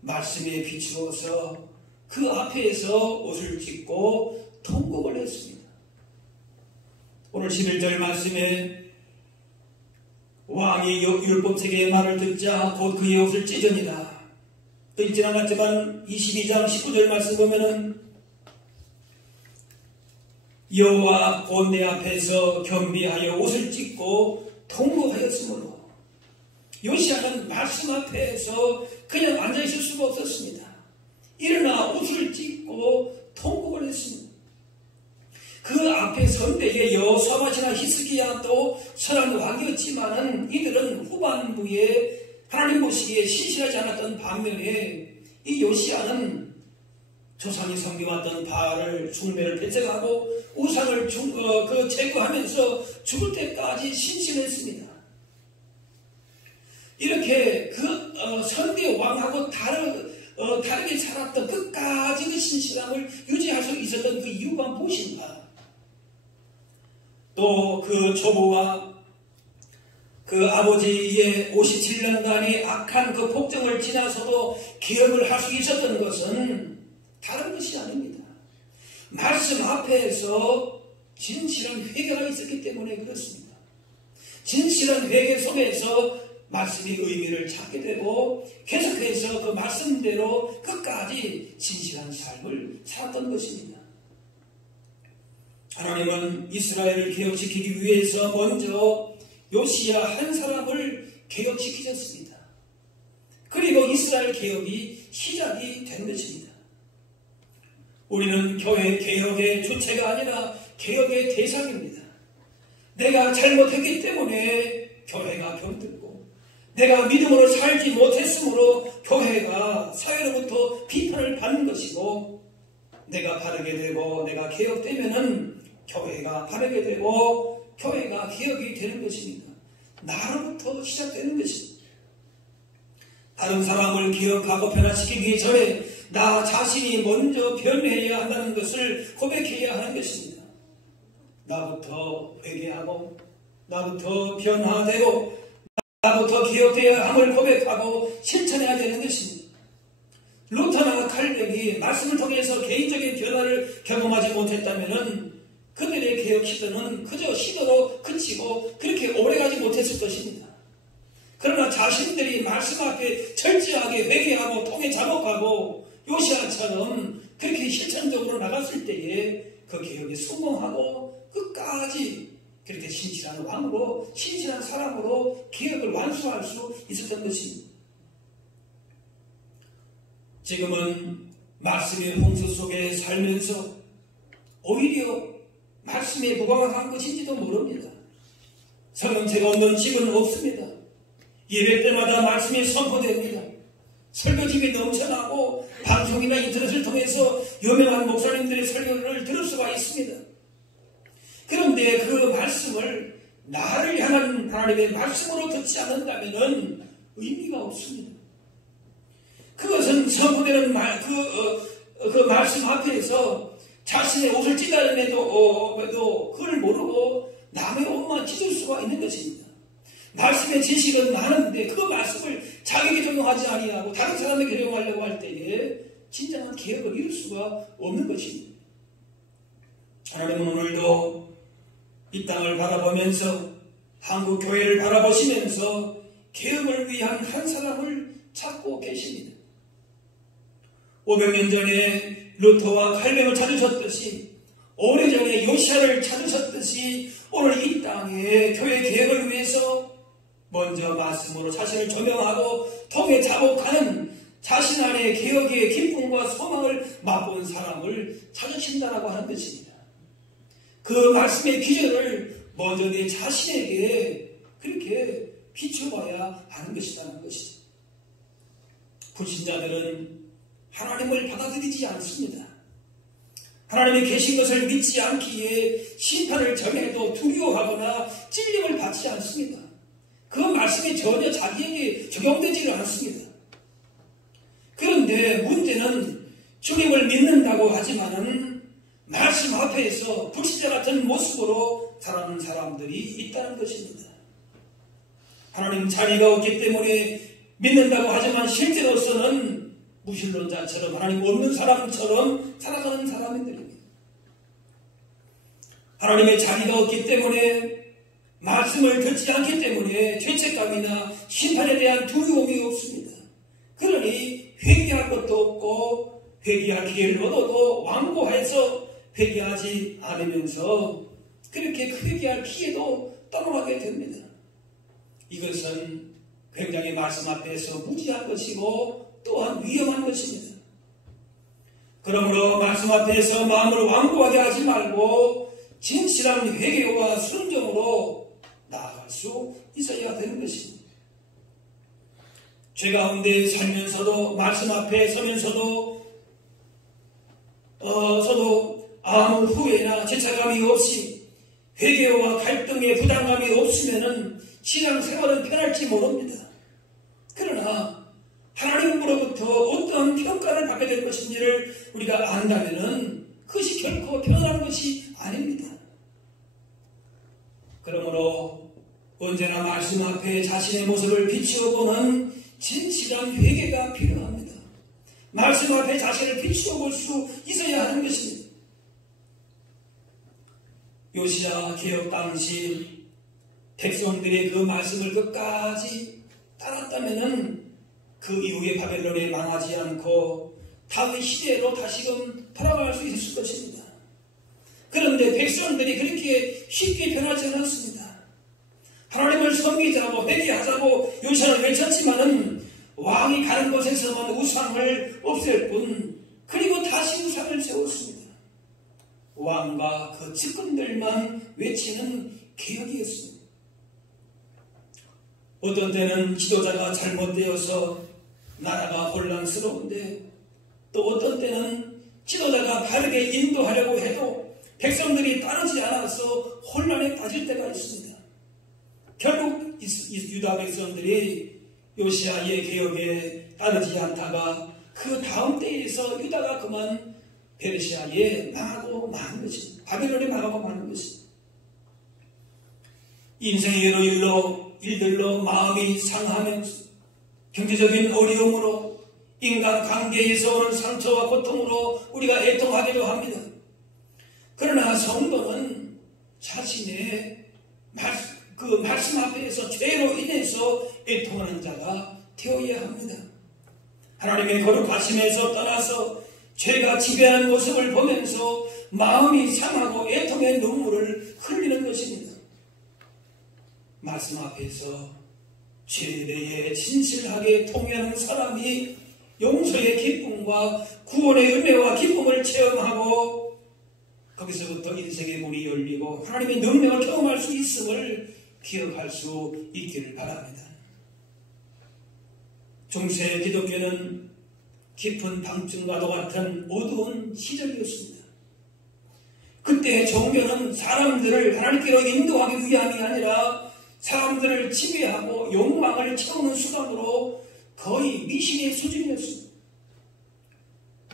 말씀에 비추어서 그 앞에서 옷을 찢고 통곡을 했습니다. 오늘 11절 말씀에 왕이 율법책의 말을 듣자 곧 그의 옷을 찢으니라. 또 읽진 않았지만 22장 19절 말씀 보면은 여호와 곧 내 앞에서 겸비하여 옷을 찢고 통곡하였으므로 요시야는 말씀 앞에서 그냥 앉아있을 수가 없었습니다. 일어나 옷을 찢고 통곡을 했습니다. 그 앞에 선 때에 여호사밧이나 히스기야도 선한 왕이었지만은 이들은 후반부에 하나님 보시기에 신실하지 않았던 반면에 이 요시야는 조상이 섬겨왔던 바알을 숭배를 배척하고 우상을 제거하면서 죽을 때까지 신실했습니다. 이렇게 그 선대 왕하고 다르게 살았던 끝까지 그 신실함을 유지할 수 있었던 그 이유가 무엇인가? 또 그 조부와 그 아버지의 57년간의 악한 그 폭정을 지나서도 기억을 할 수 있었던 것은 다른 것이 아닙니다. 말씀 앞에서 진실한 회개가 있었기 때문에 그렇습니다. 진실한 회개 속에서 말씀이 의미를 찾게 되고 계속해서 그 말씀대로 끝까지 진실한 삶을 살았던 것입니다. 하나님은 이스라엘을 개혁시키기 위해서 먼저 요시야 한 사람을 개혁시키셨습니다. 그리고 이스라엘 개혁이 시작이 된 것입니다. 우리는 교회 개혁의 주체가 아니라 개혁의 대상입니다. 내가 잘못했기 때문에 교회가 병들고 내가 믿음으로 살지 못했으므로 교회가 사회로부터 비판을 받는 것이고 내가 바르게 되고 내가 개혁되면은 교회가 바르게 되고 교회가 개혁이 되는 것입니다. 나로부터 시작되는 것입니다. 다른 사람을 기억하고 변화시키기 전에 나 자신이 먼저 변해야 한다는 것을 고백해야 하는 것입니다. 나부터 회개하고 나부터 변화되고 나부터 개혁되어야 함을 고백하고 실천해야 되는 것입니다. 루터나 칼뱅이 말씀을 통해서 개인적인 변화를 경험하지 못했다면 그들의 개혁 시도는 그저 시도로 그치고 그렇게 오래가지 못했을 것입니다. 그러나 자신들이 말씀 앞에 철저하게 회개하고 통에 자복하고 요시아처럼 그렇게 실천적으로 나갔을 때에 그 개혁에 성공하고 끝까지 그렇게 신실한 왕으로 신실한 사람으로 개혁을 완수할 수 있었던 것입니다. 지금은 말씀의 홍수 속에 살면서 오히려 말씀에 무방한 것인지도 모릅니다. 성경책 없는 집은 없습니다. 예배 때마다 말씀이 선포됩니다. 설교집이 넘쳐나고 방송이나 인터넷을 통해서 유명한 목사님들의 설교를 들을 수가 있습니다. 그런데 그 말씀을 나를 향한 하나님의 말씀으로 듣지 않는다면 의미가 없습니다. 그것은 선포되는 그 말씀 앞에서 자신의 옷을 찢어내도 그걸 모르고 남의 옷만 찢을 수가 있는 것입니다. 말씀의 지식은 많은데 그 말씀을 자기에게 적용하지 아니하고 다른 사람에게 적용하려고 할 때에 진정한 개혁을 이룰 수가 없는 것입니다. 하나님은 오늘도 이 땅을 바라보면서 한국 교회를 바라보시면서 개혁을 위한 한 사람을 찾고 계십니다. 500년 전에 루터와 칼뱅을 찾으셨듯이 오래전에 요시아를 찾으셨듯이 오늘 이 땅에 교회 개혁을 위해서 먼저 말씀으로 자신을 조명하고 통에 자복하는 자신 안에 개혁의 기쁨과 소망을 맛본 사람을 찾으신다라고 하는 것입니다. 그 말씀의 비전을 먼저 내 자신에게 그렇게 비춰봐야 하는 것이라는 것이죠. 불신자들은 하나님을 받아들이지 않습니다. 하나님이 계신 것을 믿지 않기에 심판을 정해도 두려워하거나 찔림을 받지 않습니다. 그 말씀이 전혀 자기에게 적용되지를 않습니다. 그런데 문제는 주님을 믿는다고 하지만은 말씀 앞에서 불신자 같은 모습으로 살아가는 사람들이 있다는 것입니다. 하나님 자리가 없기 때문에 믿는다고 하지만 실제로서는 무신론자처럼 하나님 없는 사람처럼 살아가는 사람들입니다. 하나님의 자리가 없기 때문에 말씀을 듣지 않기 때문에 죄책감이나 심판에 대한 두려움이 없습니다. 그러니 회개할 것도 없고 회개할 기회를 얻어도 완고해서 회개하지 않으면서 그렇게 회개할 기회도 떠나가게 됩니다. 이것은 굉장히 말씀 앞에서 무지한 것이고 또한 위험한 것입니다. 그러므로 말씀 앞에서 마음을 완고하게 하지 말고 진실한 회개와 순종으로 나아갈 수 있어야 되는 것입니다. 죄 가운데 살면서도 말씀 앞에 서면서도 아무 후회나 죄책감이 없이 회개와 갈등의 부담감이 없으면은 신앙생활은 편할지 모릅니다. 그러나 하나님으로부터 어떠한 평가를 받게 될 것인지를 우리가 안다면은 그것이 결코 편한 것이 아닙니다. 그러므로 언제나 말씀 앞에 자신의 모습을 비추어 보는 진실한 회개가 필요합니다. 말씀 앞에 자신을 비추어 볼 수 있어야 하는 것입니다. 요시야 개혁 당시 백성들의 그 말씀을 끝까지 따랐다면은 그 이후에 바벨론에 망하지 않고 다윗 시대로 다시금 돌아갈 수 있을 것입니다. 그런데 백성들이 그렇게 쉽게 변하지 않았습니다. 하나님을 섬기자고 회개하자고 요시아는 외쳤지만은 왕이 가는 곳에서만 우상을 없앨 뿐 그리고 다시 우상을 세웠습니다. 왕과 그 측근들만 외치는 개혁이었습니다. 어떤 때는 지도자가 잘못되어서 나라가 혼란스러운데 또 어떤 때는 지도자가 바르게 인도하려고 해도 백성들이 따르지 않아서 혼란에 빠질 때가 있습니다. 결국 유다 백성들이 요시아의 개혁에 따르지 않다가 그 다음 때에서 유다가 그만 페르시아에 망하고 마는 것입니다. 바벨론에 망하고 마는 것입니다. 인생의 여러 일들로 마음이 상하면서 경제적인 어려움으로 인간 관계에서 오는 상처와 고통으로 우리가 애통하기도 합니다. 그러나 성도는 자신의 그 말씀 앞에서 죄로 인해서 애통하는 자가 되어야 합니다. 하나님의 거룩하심에서 떠나서 죄가 지배하는 모습을 보면서 마음이 상하고 애통의 눈물을 흘리는 것입니다. 말씀 앞에서 죄에 대해 진실하게 통회하는 사람이 용서의 기쁨과 구원의 은혜와 기쁨을 체험하고 거기서부터 인생의 문이 열리고 하나님의 능력을 경험할 수 있음을 기억할 수 있기를 바랍니다. 중세 기독교는 깊은 방증과도 같은 어두운 시절이었습니다. 그때 종교는 사람들을 하나님께로 인도하기 위함이 아니라 사람들을 지배하고 욕망을 채우는 수단으로 거의 미신의 수준이었습니다.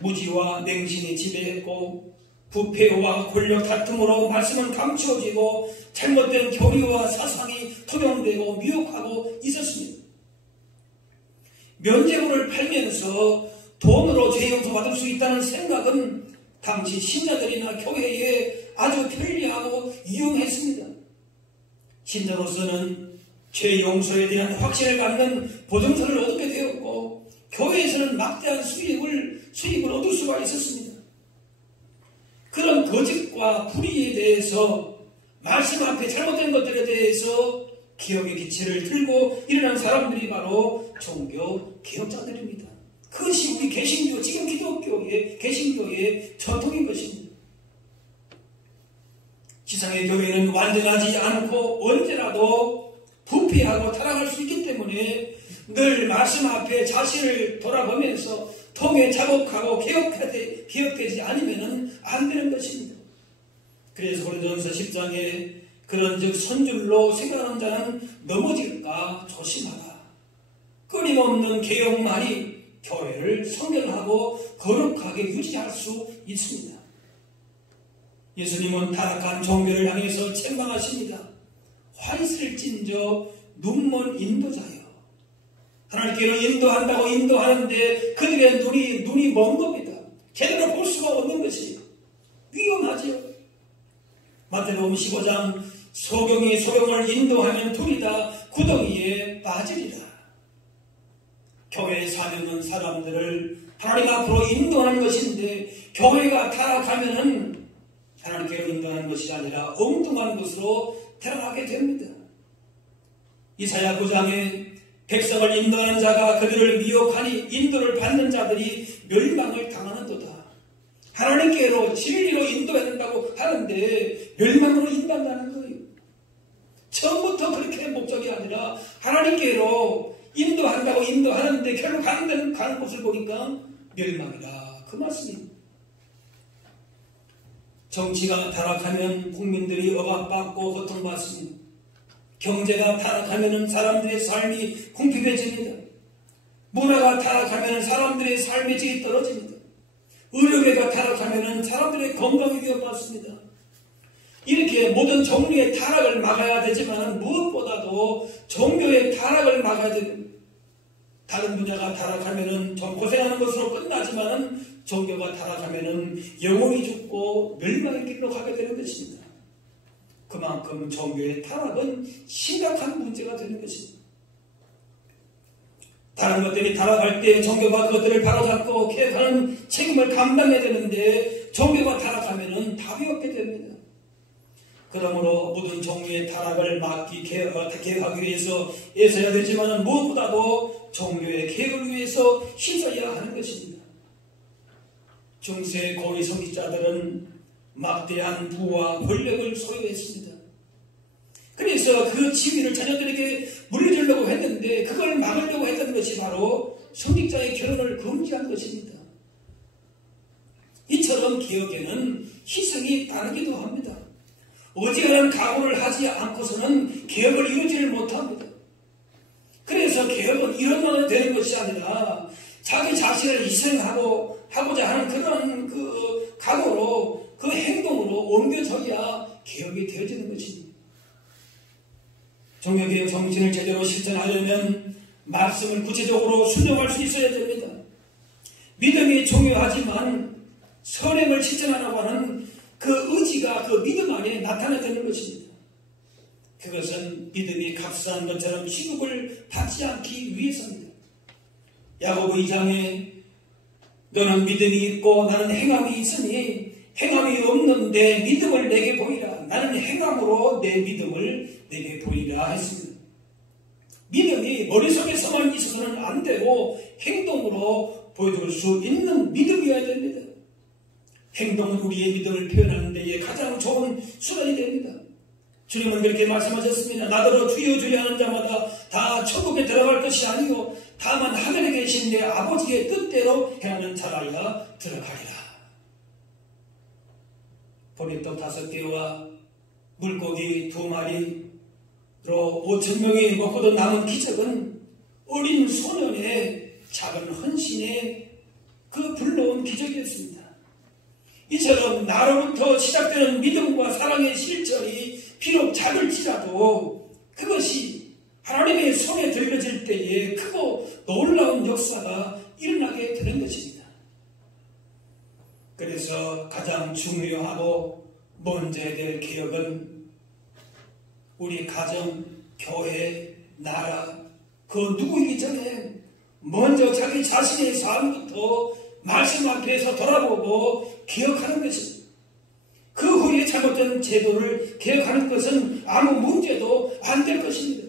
무지와 맹신이 지배했고 부패와 권력 다툼으로 말씀은 감추어지고 잘못된 교리와 사상이 투영되고 미혹하고 있었습니다. 면죄부를 팔면서 돈으로 죄 용서 받을 수 있다는 생각은 당시 신자들이나 교회에 아주 편리하고 유용했습니다. 신자로서는 죄 용서에 대한 확신을 갖는 보증서를 얻게 되었고 교회에서는 막대한 수입을 얻을 수가 있었습니다. 그런 거짓과 불의에 대해서 말씀 앞에 잘못된 것들에 대해서 기억의 기체를 들고 일어난 사람들이 바로 종교 개혁자들입니다. 그것이 우리 개신교, 지금 기독교의 개신교의 전통인 것입니다. 지상의 교회는 완전하지 않고 언제라도 부패하고 타락할 수 있기 때문에 늘 말씀 앞에 자신을 돌아보면서 통에 자복하고 개혁되지 않으면 안 되는 것입니다. 그래서 고린도전서 10장에 그런즉 선줄로 생각하는 자는 넘어질까 조심하라. 끊임없는 개혁만이 교회를 성결하고 거룩하게 유지할 수 있습니다. 예수님은 타락한 종교를 향해서 책망하십니다. 화이슬 찐저 눈먼 인도자여. 하나님께로 인도한다고 인도하는데 그들의 눈이 먼 겁니다. 제대로 볼 수가 없는 것이 위험하죠. 마태복음 15장 소경이 소경을 인도하면 둘이 다 구덩이에 빠지리라. 교회의 사명은 사람들을 하나님 앞으로 인도하는 것인데 교회가 타락하면은 하나님께로 인도하는 것이 아니라 엉뚱한 것으로 타락하게 됩니다. 이사야 9장에 백성을 인도하는 자가 그들을 미혹하니 인도를 받는 자들이 멸망을 당하는도다. 하나님께로 진리로 인도해야 된다고 하는데 멸망으로 인도한다는 거예요. 처음부터 그렇게 목적이 아니라 하나님께로 인도한다고 인도하는데 결국 가는 곳을 보니까 멸망이다. 그 말씀입니다. 정치가 타락하면 국민들이 억압받고 고통받습니다. 경제가 타락하면 사람들의 삶이 궁핍해집니다. 문화가 타락하면 사람들의 삶의 질이 떨어집니다. 의료계가 타락하면 사람들의 건강이 위협받습니다. 이렇게 모든 종류의 타락을 막아야 되지만 무엇보다도 종교의 타락을 막아야 됩니다. 다른 분야가 타락하면 좀 고생하는 것으로 끝나지만 종교가 타락하면 영혼이 죽고 멸망의 길로 가게 되는 것입니다. 그만큼 종교의 타락은 심각한 문제가 되는 것입니다. 다른 것들이 타락할 때 종교가 그것들을 바로잡고 개혁하는 책임을 감당해야 되는데 종교가 타락하면 답이 없게 됩니다. 그러므로 모든 종류의 타락을 막기 개혁하기 위해서 애써야 되지만 무엇보다도 종교의 개혁을 위해서 힘써야 하는 것입니다. 중세 고위 성직자들은 막대한 부와 권력을 소유했습니다. 그래서 그 지위를 자녀들에게 물려주려고 했는데 그걸 막으려고 했던 것이 바로 성직자의 결혼을 금지한 것입니다. 이처럼 개혁에는 희생이 따르기도 합니다. 어지간한 각오를 하지 않고서는 개혁을 이루지를 못합니다. 그래서 개혁은 이런만 되는 것이 아니라 자기 자신을 희생하고자 하는 그런 그 각오로 그 행동으로 옮겨져야 개혁이 되어지는 것입니다. 종교개혁 정신을 제대로 실천하려면 말씀을 구체적으로 순종할 수 있어야 됩니다. 믿음이 중요하지만 선행을 실천하라고 하는 그 의지가 그 믿음 안에 나타나야 되는 것입니다. 그것은 믿음이 값싼 것처럼 취급을 받지 않기 위해서입니다. 야고보 2장에 너는 믿음이 있고 나는 행함이 있으니 행함이 없는데 믿음을 내게 보이라. 나는 행함으로 내 믿음을 내게 보이라 했습니다. 믿음이 머릿속에서만 있어서는 안 되고 행동으로 보여줄 수 있는 믿음이어야 됩니다. 행동은 우리의 믿음을 표현하는 데에 가장 좋은 수단이 됩니다. 주님은 그렇게 말씀하셨습니다. 나더러 주여 주여 하는 자마다 다 천국에 들어갈 것이 아니요 다만 하늘에 계신 내 아버지의 뜻대로 행하는 자라야 들어가리라. 보리떡 5개와 물고기 2마리로 5,000명이 먹고도 남은 기적은 어린 소년의 작은 헌신의 그 불러온 기적이었습니다. 이처럼 나로부터 시작되는 믿음과 사랑의 실천이 비록 작을지라도 그것이 하나님의 손에 들려질 때에 크고 놀라운 역사가 일어나게 되는 것입니다. 그래서 가장 중요하고 먼저 해야 될 개혁은 우리 가정, 교회, 나라 그 누구이기 전에 먼저 자기 자신의 삶부터 말씀 앞에서 돌아보고 개혁하는 것입니다. 그 후에 잘못된 제도를 개혁하는 것은 아무 문제도 안 될 것입니다.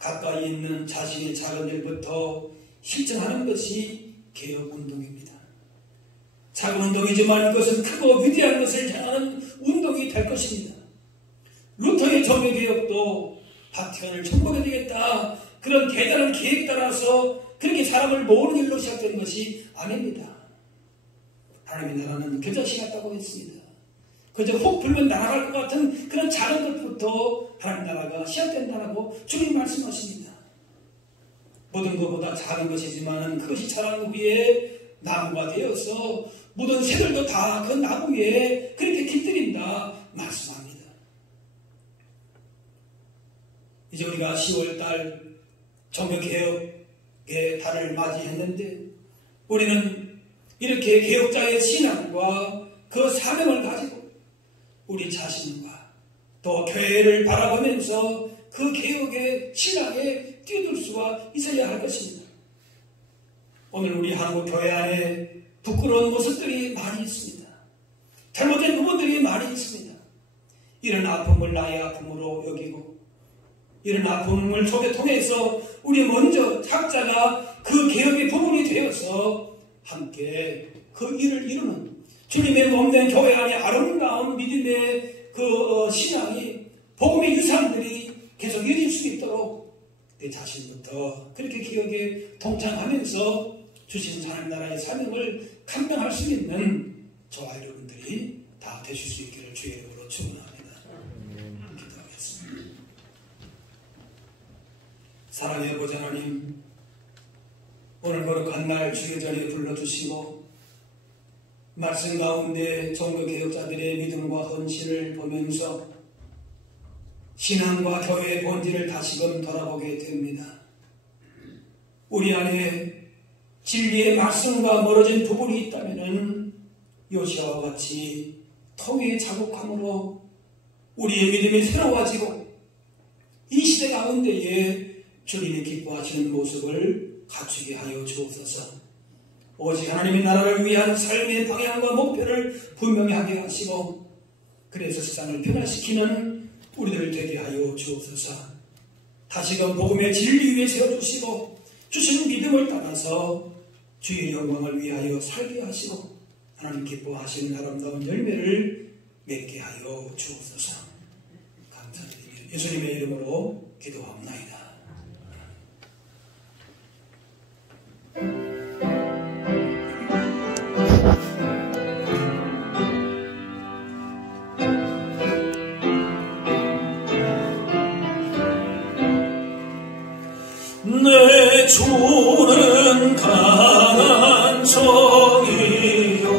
가까이 있는 자신의 작은 일부터 실천하는 것이 개혁운동입니다. 작은 운동이지만 이것은 크고 위대한 것을 향하는 운동이 될 것입니다. 루터의 종교개혁도 바티칸을 정복해야 되겠다 그런 대단한 계획에 따라서 그렇게 사람을 모으는 일로 시작된 것이 아닙니다. 하나님의 나라는 겨자씨 같다고 했습니다. 그저 혹 불면 날아갈 것 같은 그런 작은 것부터 하나님 나라가 시작된다라고 주님 말씀하십니다. 모든 것보다 작은 것이지만 그것이 자란 후에 나무가 되어서 모든 새들도 다 그 나무 위에 그렇게 깃들인다 말씀합니다. 이제 우리가 10월달 종교개혁의 달을 맞이했는데 우리는 이렇게 개혁자의 신앙과 그 사명을 가지고 우리 자신과 또 교회를 바라보면서 그 개혁의 신앙에 뛰어들 수가 있어야 할 것입니다. 오늘 우리 한국 교회 안에 부끄러운 모습들이 많이 있습니다. 잘못된 부분들이 많이 있습니다. 이런 아픔을 나의 아픔으로 여기고 이런 아픔을 속에 통해서 우리 먼저 각자가 그 개혁의 부분이 되어서 함께 그 일을 이루는 주님의 몸된 교회 안에 아름다운 믿음의 그 신앙이 복음의 유산들이 계속 이어질 수 있도록 내 자신부터 그렇게 기억에 동참하면서 주신 하나님 나라의 사명을 감당할 수 있는 저와 여러분들이 다 되실 수 있기를 주의 이름으로 축원합니다. 기도하겠습니다. 사랑의 보좌 하나님, 오늘 거룩한 날 주의 자리에 불러주시고 말씀 가운데 종교개혁자들의 믿음과 헌신을 보면서 신앙과 교회의 본질을 다시금 돌아보게 됩니다. 우리 안에 진리의 말씀과 멀어진 부분이 있다면 요시아와 같이 통의 자국함으로 우리의 믿음이 새로워지고 이 시대 가운데에 주님이 기뻐하시는 모습을 갖추게 하여 주옵소서. 오직 하나님의 나라를 위한 삶의 방향과 목표를 분명히 하게 하시고 그래서 세상을 변화시키는 우리들 되게 하여 주옵소서. 다시금 복음의 진리 위에 세워주시고 주신 믿음을 따라서 주의 영광을 위하여 살게 하시고 하나님 기뻐하시는 아름다운 열매를 맺게 하여 주옵소서. 감사드리며 예수님의 이름으로 기도합나이다. 내 주는 강한 성이요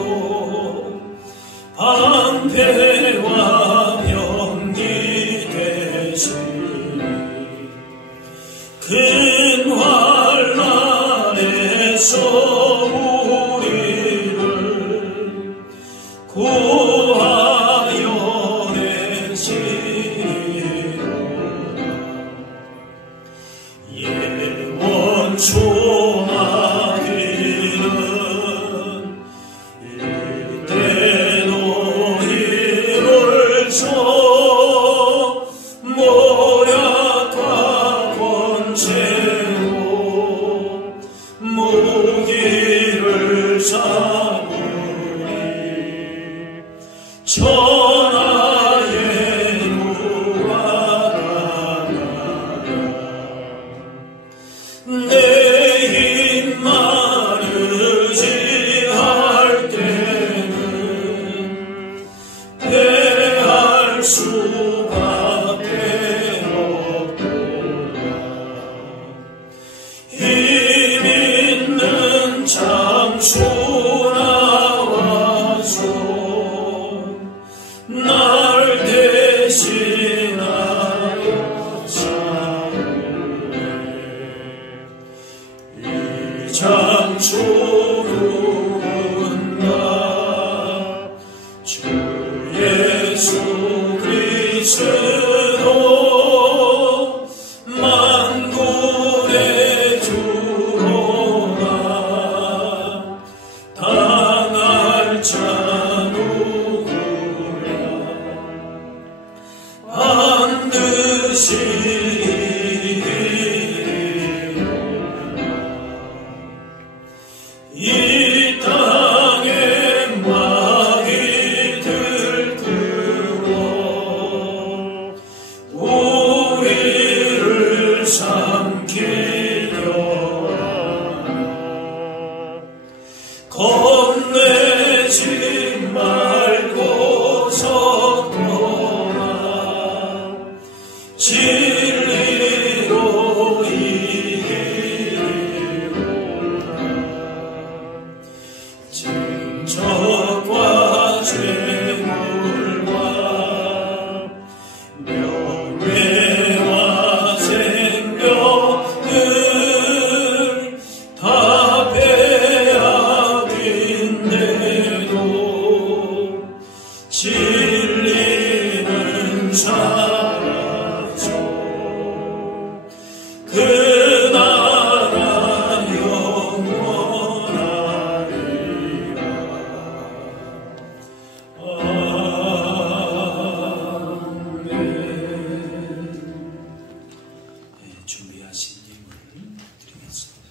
방패와 병기 되시 천하의 무화과가 내 힘 마르지 할 때는 패할 수밖에 없구나. 힘 있는 장수 나와서 날 대신하여 싸우네. 이 장수 누군가? 주 예수 그리스도 만군의 주로가 당할 자 누구야? 반드시 이 땅에 마귀 들끓어 우리를 삼키려 하나. 겁내지 말고서 떠나 진리로 이기리로다. 증척과 재물과 명예와 생명을 다 빼앗긴데도 진리는 사라져. 그 나라 영원하리라. 아멘. 네, 준비하신 예물 드리겠습니다.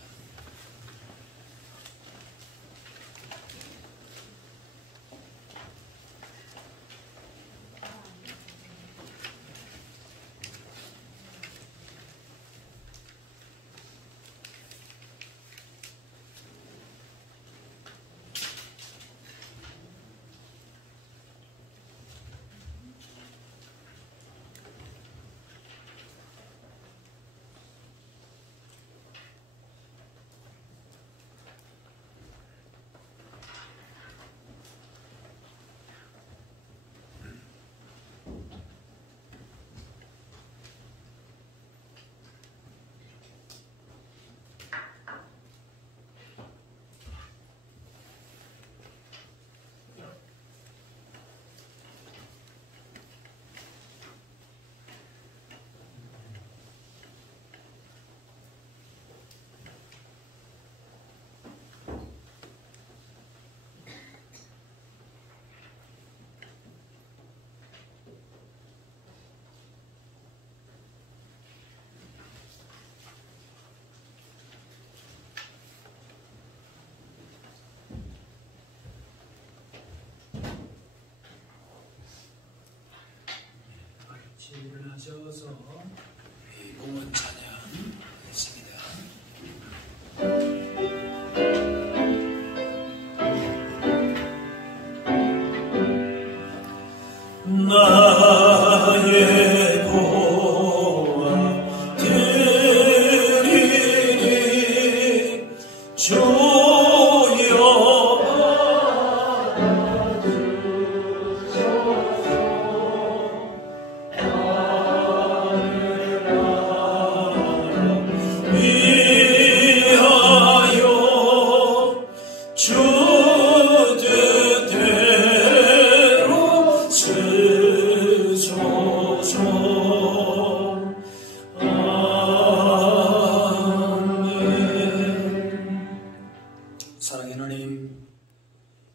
일어나셔서 봉헌 찬양하겠습니다. 나의 보아 드리니 주여 위하여 주 뜻대로 쓰소서. 아멘. 사랑의 하나님,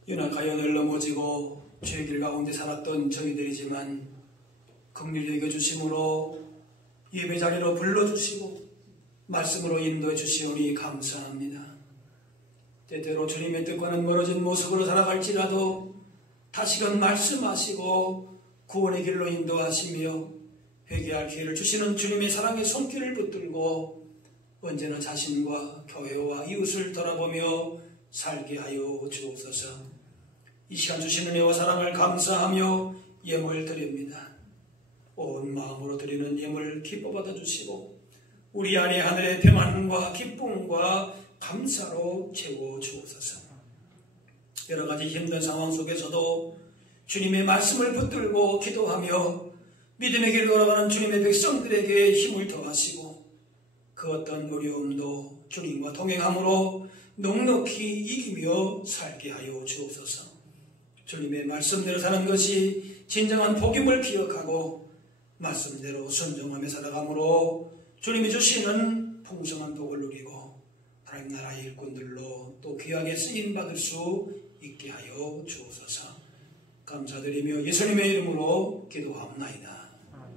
연약하여 늘 넘어지고 죄길 가운데 살았던 저희들이지만 긍휼히 여겨주심으로 예배 자리로 불러주시고 말씀으로 인도해 주시오니 감사합니다. 때때로 주님의 뜻과는 멀어진 모습으로 살아갈지라도 다시금 말씀하시고 구원의 길로 인도하시며 회개할 기회를 주시는 주님의 사랑의 손길을 붙들고 언제나 자신과 교회와 이웃을 돌아보며 살게 하여 주옵소서. 이 시간 주신 은혜와 사랑을 감사하며 예물 드립니다. 온 마음으로 드리는 예물 기뻐 받아주시고 우리 안에 하늘의 평안과 기쁨과 감사로 채워 주옵소서. 여러 가지 힘든 상황 속에서도 주님의 말씀을 붙들고 기도하며 믿음의 길을 걸어가는 주님의 백성들에게 힘을 더하시고 그 어떤 어려움도 주님과 동행함으로 넉넉히 이기며 살게 하여 주옵소서. 주님의 말씀대로 사는 것이 진정한 복임을 기억하고 말씀대로 순종하며 살아감으로 주님이 주시는 풍성한 복을 누리고 하나님 나라의 일꾼들로 또 귀하게 쓰임받을 수 있게 하여 주옵소서. 감사드리며 예수님의 이름으로 기도합나이다. 아멘.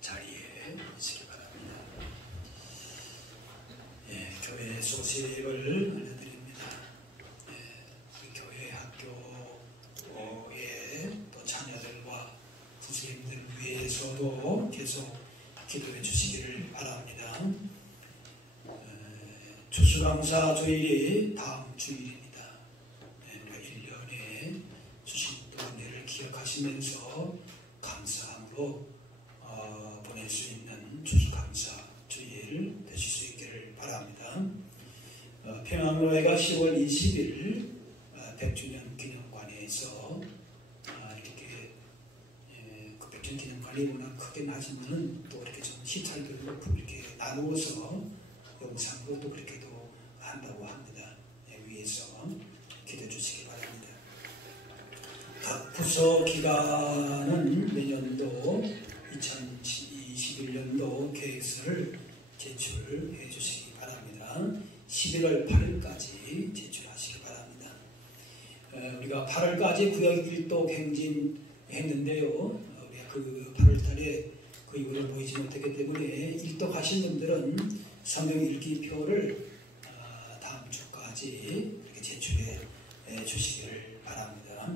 자리에 계시기 바랍니다. 교회 소식을 알려드립니다. 우리 교회 학교의 또 자녀들과 선생님들 위해서도 계속 기도해 주시기를 바랍니다. 추수감사 주일이 다음 주일입니다. 우리가 1년에 주신 또 은혜를 기억하시면서 감사함으로 보낼 수 있는 추수감사 주일 되실 수 있기를 바랍니다. 평안로회가 10월 20일 100주년 기념관에서 이렇게 그 100주년 기념관이 워낙 크게 나지만은 또 이렇게 좀 시찰들로 이렇게 나누어서 영상으로 또 그렇게도 한다고 합니다. 위에서 기도해 주시기 바랍니다. 각 부서 기관은 내년도 2021년도 계획서를 제출해 주시기 바랍니다. 11월 8일까지 제출하시기 바랍니다. 우리가 8월까지 구역 1도 행진했는데요. 우리가 그 8월달에 그 이후로 보이지 못했기 때문에 1도 가신 분들은 성경 읽기표를 다음 주까지 이렇게 제출해 주시기를 바랍니다.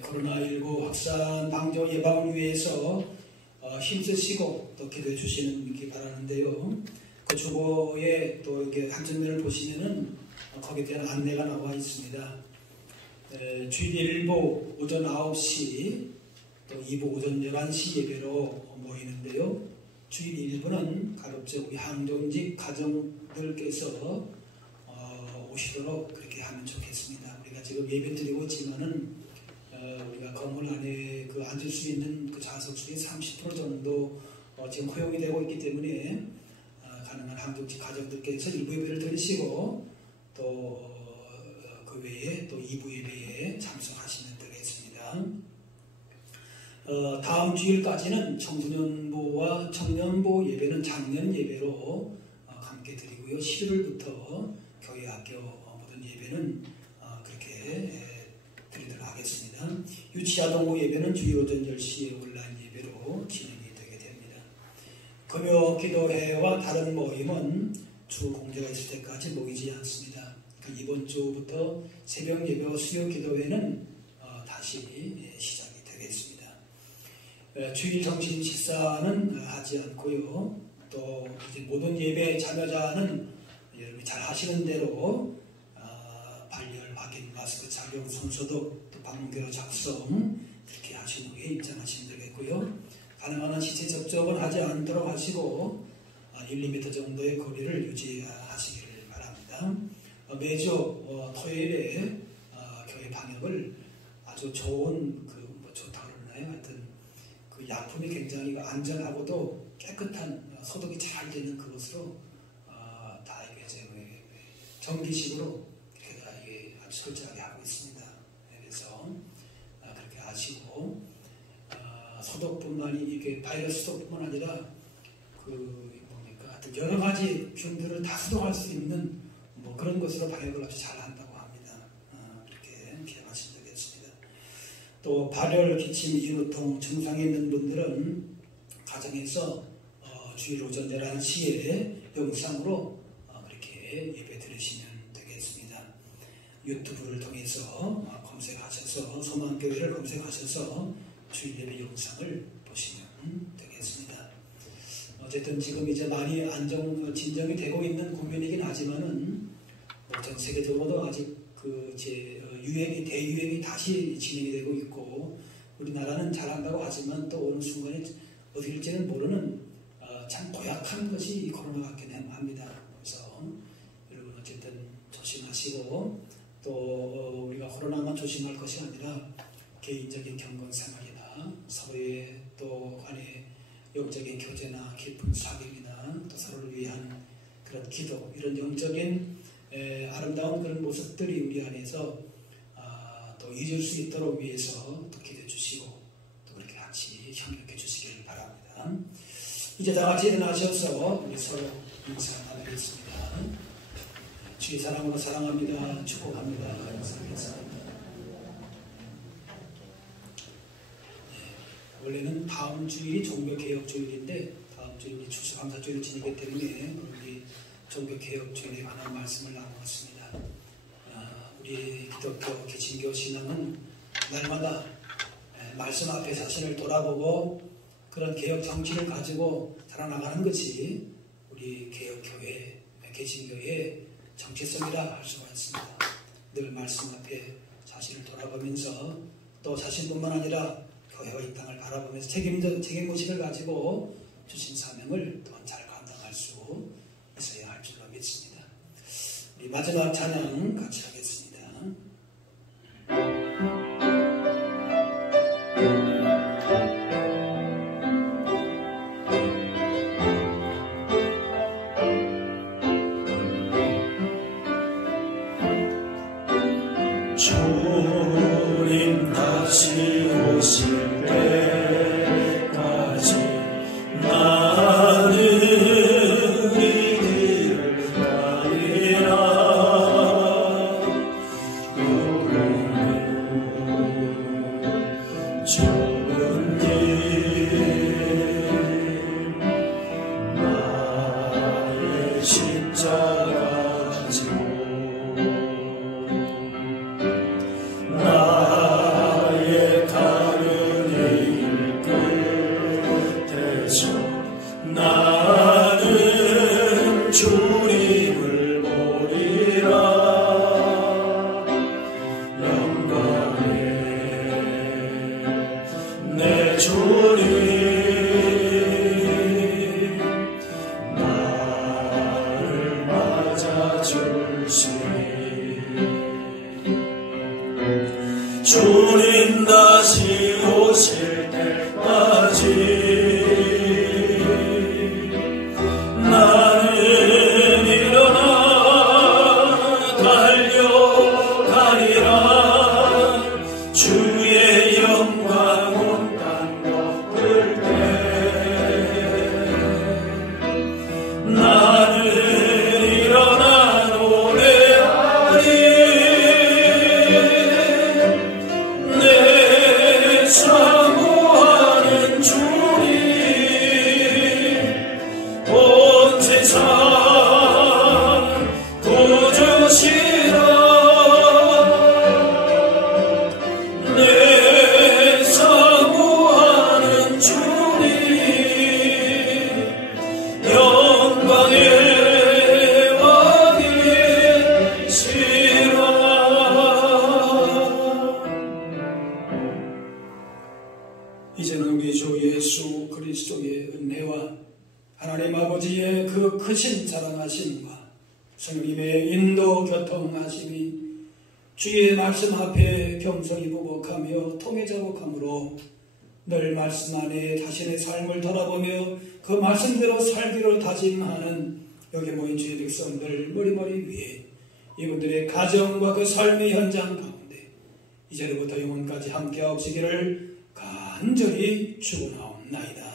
코로나19 확산 방조 예방을 위해서 힘쓰시고 또 기도해 주시기 바라는데요. 그 주보에 또 이렇게 한전면을 보시면은 거기에 대한 안내가 나와 있습니다. 주일 1부 오전 9시 또 2부 오전 11시 예배로 모이는데요. 주일 1부는 가급적 우리 항정직 가정들께서 오시도록 그렇게 하면 좋겠습니다. 우리가 지금 예배 드리고 있지만은 우리가 건물 안에 그 앉을 수 있는 그 좌석 수의 30% 정도 지금 허용이 되고 있기 때문에 가능한 항정직 가정들께서 1부 예배를 드리시고 또 그 외에 또 2부 예배에 참석하시면 되겠습니다. 다음 주일까지는 청소년부와 청년부 예배는 작년 예배로 함께 드리고요. 11월부터 교회 학교 모든 예배는 그렇게 드리도록 하겠습니다. 유치아동부 예배는 주일 오전 10시에 온라인 예배로 진행이 되게 됩니다. 금요 기도회와 다른 모임은 주 공제가 있을 때까지 모이지 않습니다. 이번 주부터 새벽 예배와 수요 기도회는 다시 시작이 되겠습니다. 주일 점심 식사는 하지 않고요. 또 이제 모든 예배 참여자는 여러분이 잘 하시는 대로 발열, 확인, 마스크 착용, 손소독, 또 방문경로 작성 그렇게 하신 후에 입장하시면 되겠고요. 가능한 한 시체 접촉은 하지 않도록 하시고 1, 2m 정도의 거리를 유지하시기를 바랍니다. 매주 토요일에 교회 방역을 아주 좋은 좋다고 그러나요? 하여튼 그 약품이 굉장히 안전하고도 깨끗한 소독이 잘 되는 그것으로 다 이게 전기식으로 이렇게 다 이게 아주 철저하게 하고 있습니다. 그래서 그렇게 하시고 소독뿐만이 이게 바이러스 소독뿐만 아니라 하여튼 여러 가지 균들을 다 소독할 수 있는 그런 것으로 방역을 아주 잘 한다고 합니다. 이렇게 기억하시면 되겠습니다. 또 발열, 기침, 인후통 증상이 있는 분들은 가정에서 주일 오전 11시에 영상으로 그렇게 예배 드리시면 되겠습니다. 유튜브를 통해서 검색하셔서 소망교회를 검색하셔서 주일 예배 영상을 보시면 되겠습니다. 어쨌든 지금 이제 많이 진정이 되고 있는 국면이긴 하지만은 전 세계적으로도 아직 대유행이 다시 진행이 되고 있고, 우리나라는 잘한다고 하지만 또 어느 순간에 어디 일지는 모르는 참 고약한 것이 이 코로나 같긴 합니다. 그래서 여러분 어쨌든 조심하시고, 또 우리가 코로나만 조심할 것이 아니라 개인적인 경건 생활이나 서로의 또 간의 영적인 교제나 깊은 사귐이나 또 서로를 위한 그런 기도, 이런 영적인 아름다운 그런 모습들이 우리 안에서 또 잊을 수 있도록 위해서 또 기도해 주시고 또 그렇게 같이 협력해 주시기를 바랍니다. 이제 다 같이 일어나셔서 우리 서로 인사 나누겠습니다. 주의 사랑으로 사랑합니다. 축복합니다. 인사하겠습니다. 원래는 다음 주일이 종교개혁주일인데 다음 주일이 추수감사주일을 지니기 때문에 우리 종교개혁주일에 관한 말씀을 나누었습니다. 우리 기독교 개신교 신앙은 날마다 말씀 앞에 자신을 돌아보고 그런 개혁 정치를 가지고 살아나가는 것이 우리 개혁교회, 개신교회의 정체성이라 할 수가 있습니다. 늘 말씀 앞에 자신을 돌아보면서 또 자신뿐만 아니라 교회와 이 땅을 바라보면서 책임의식을 가지고 주신 사명을 또한 잘 감당할 수 있어야 할 줄로 믿습니다. 우리 마지막 찬양 같이 하겠습니다. 주님 다시 오실 때까지 나는 이 길을 가리라. 좁은 길 나의 십자가 지고 나의 가는 일 끝에서 나는 주님을 보리라. 영광에 내 주님 나를 맞아줄시니 주님 다시 오실 때까지 나는 일어나 달려가리라. 주의 영광 온 땅 덮을 때 나는 일어나 노래하리. 내 사모하는 주님 온 세상 구주시라. 내 사모하는 주님 영광의 왕이시라. 이제는 우리 주 예수 그리스도의 은혜와 하나님 아버지의 그 크신 사랑하심과 성령님의 인도 교통하심이 주의 말씀 앞에 겸손히 보복하며 통해 자복함으로 늘 말씀 안에 자신의 삶을 돌아보며 그 말씀대로 살기를 다짐하는 여기 모인 주의 백성들 머리머리 위에 이분들의 가정과 그 삶의 현장 가운데 이제로부터 영원까지 함께 하옵시기를 간절히 축원하옵나이다.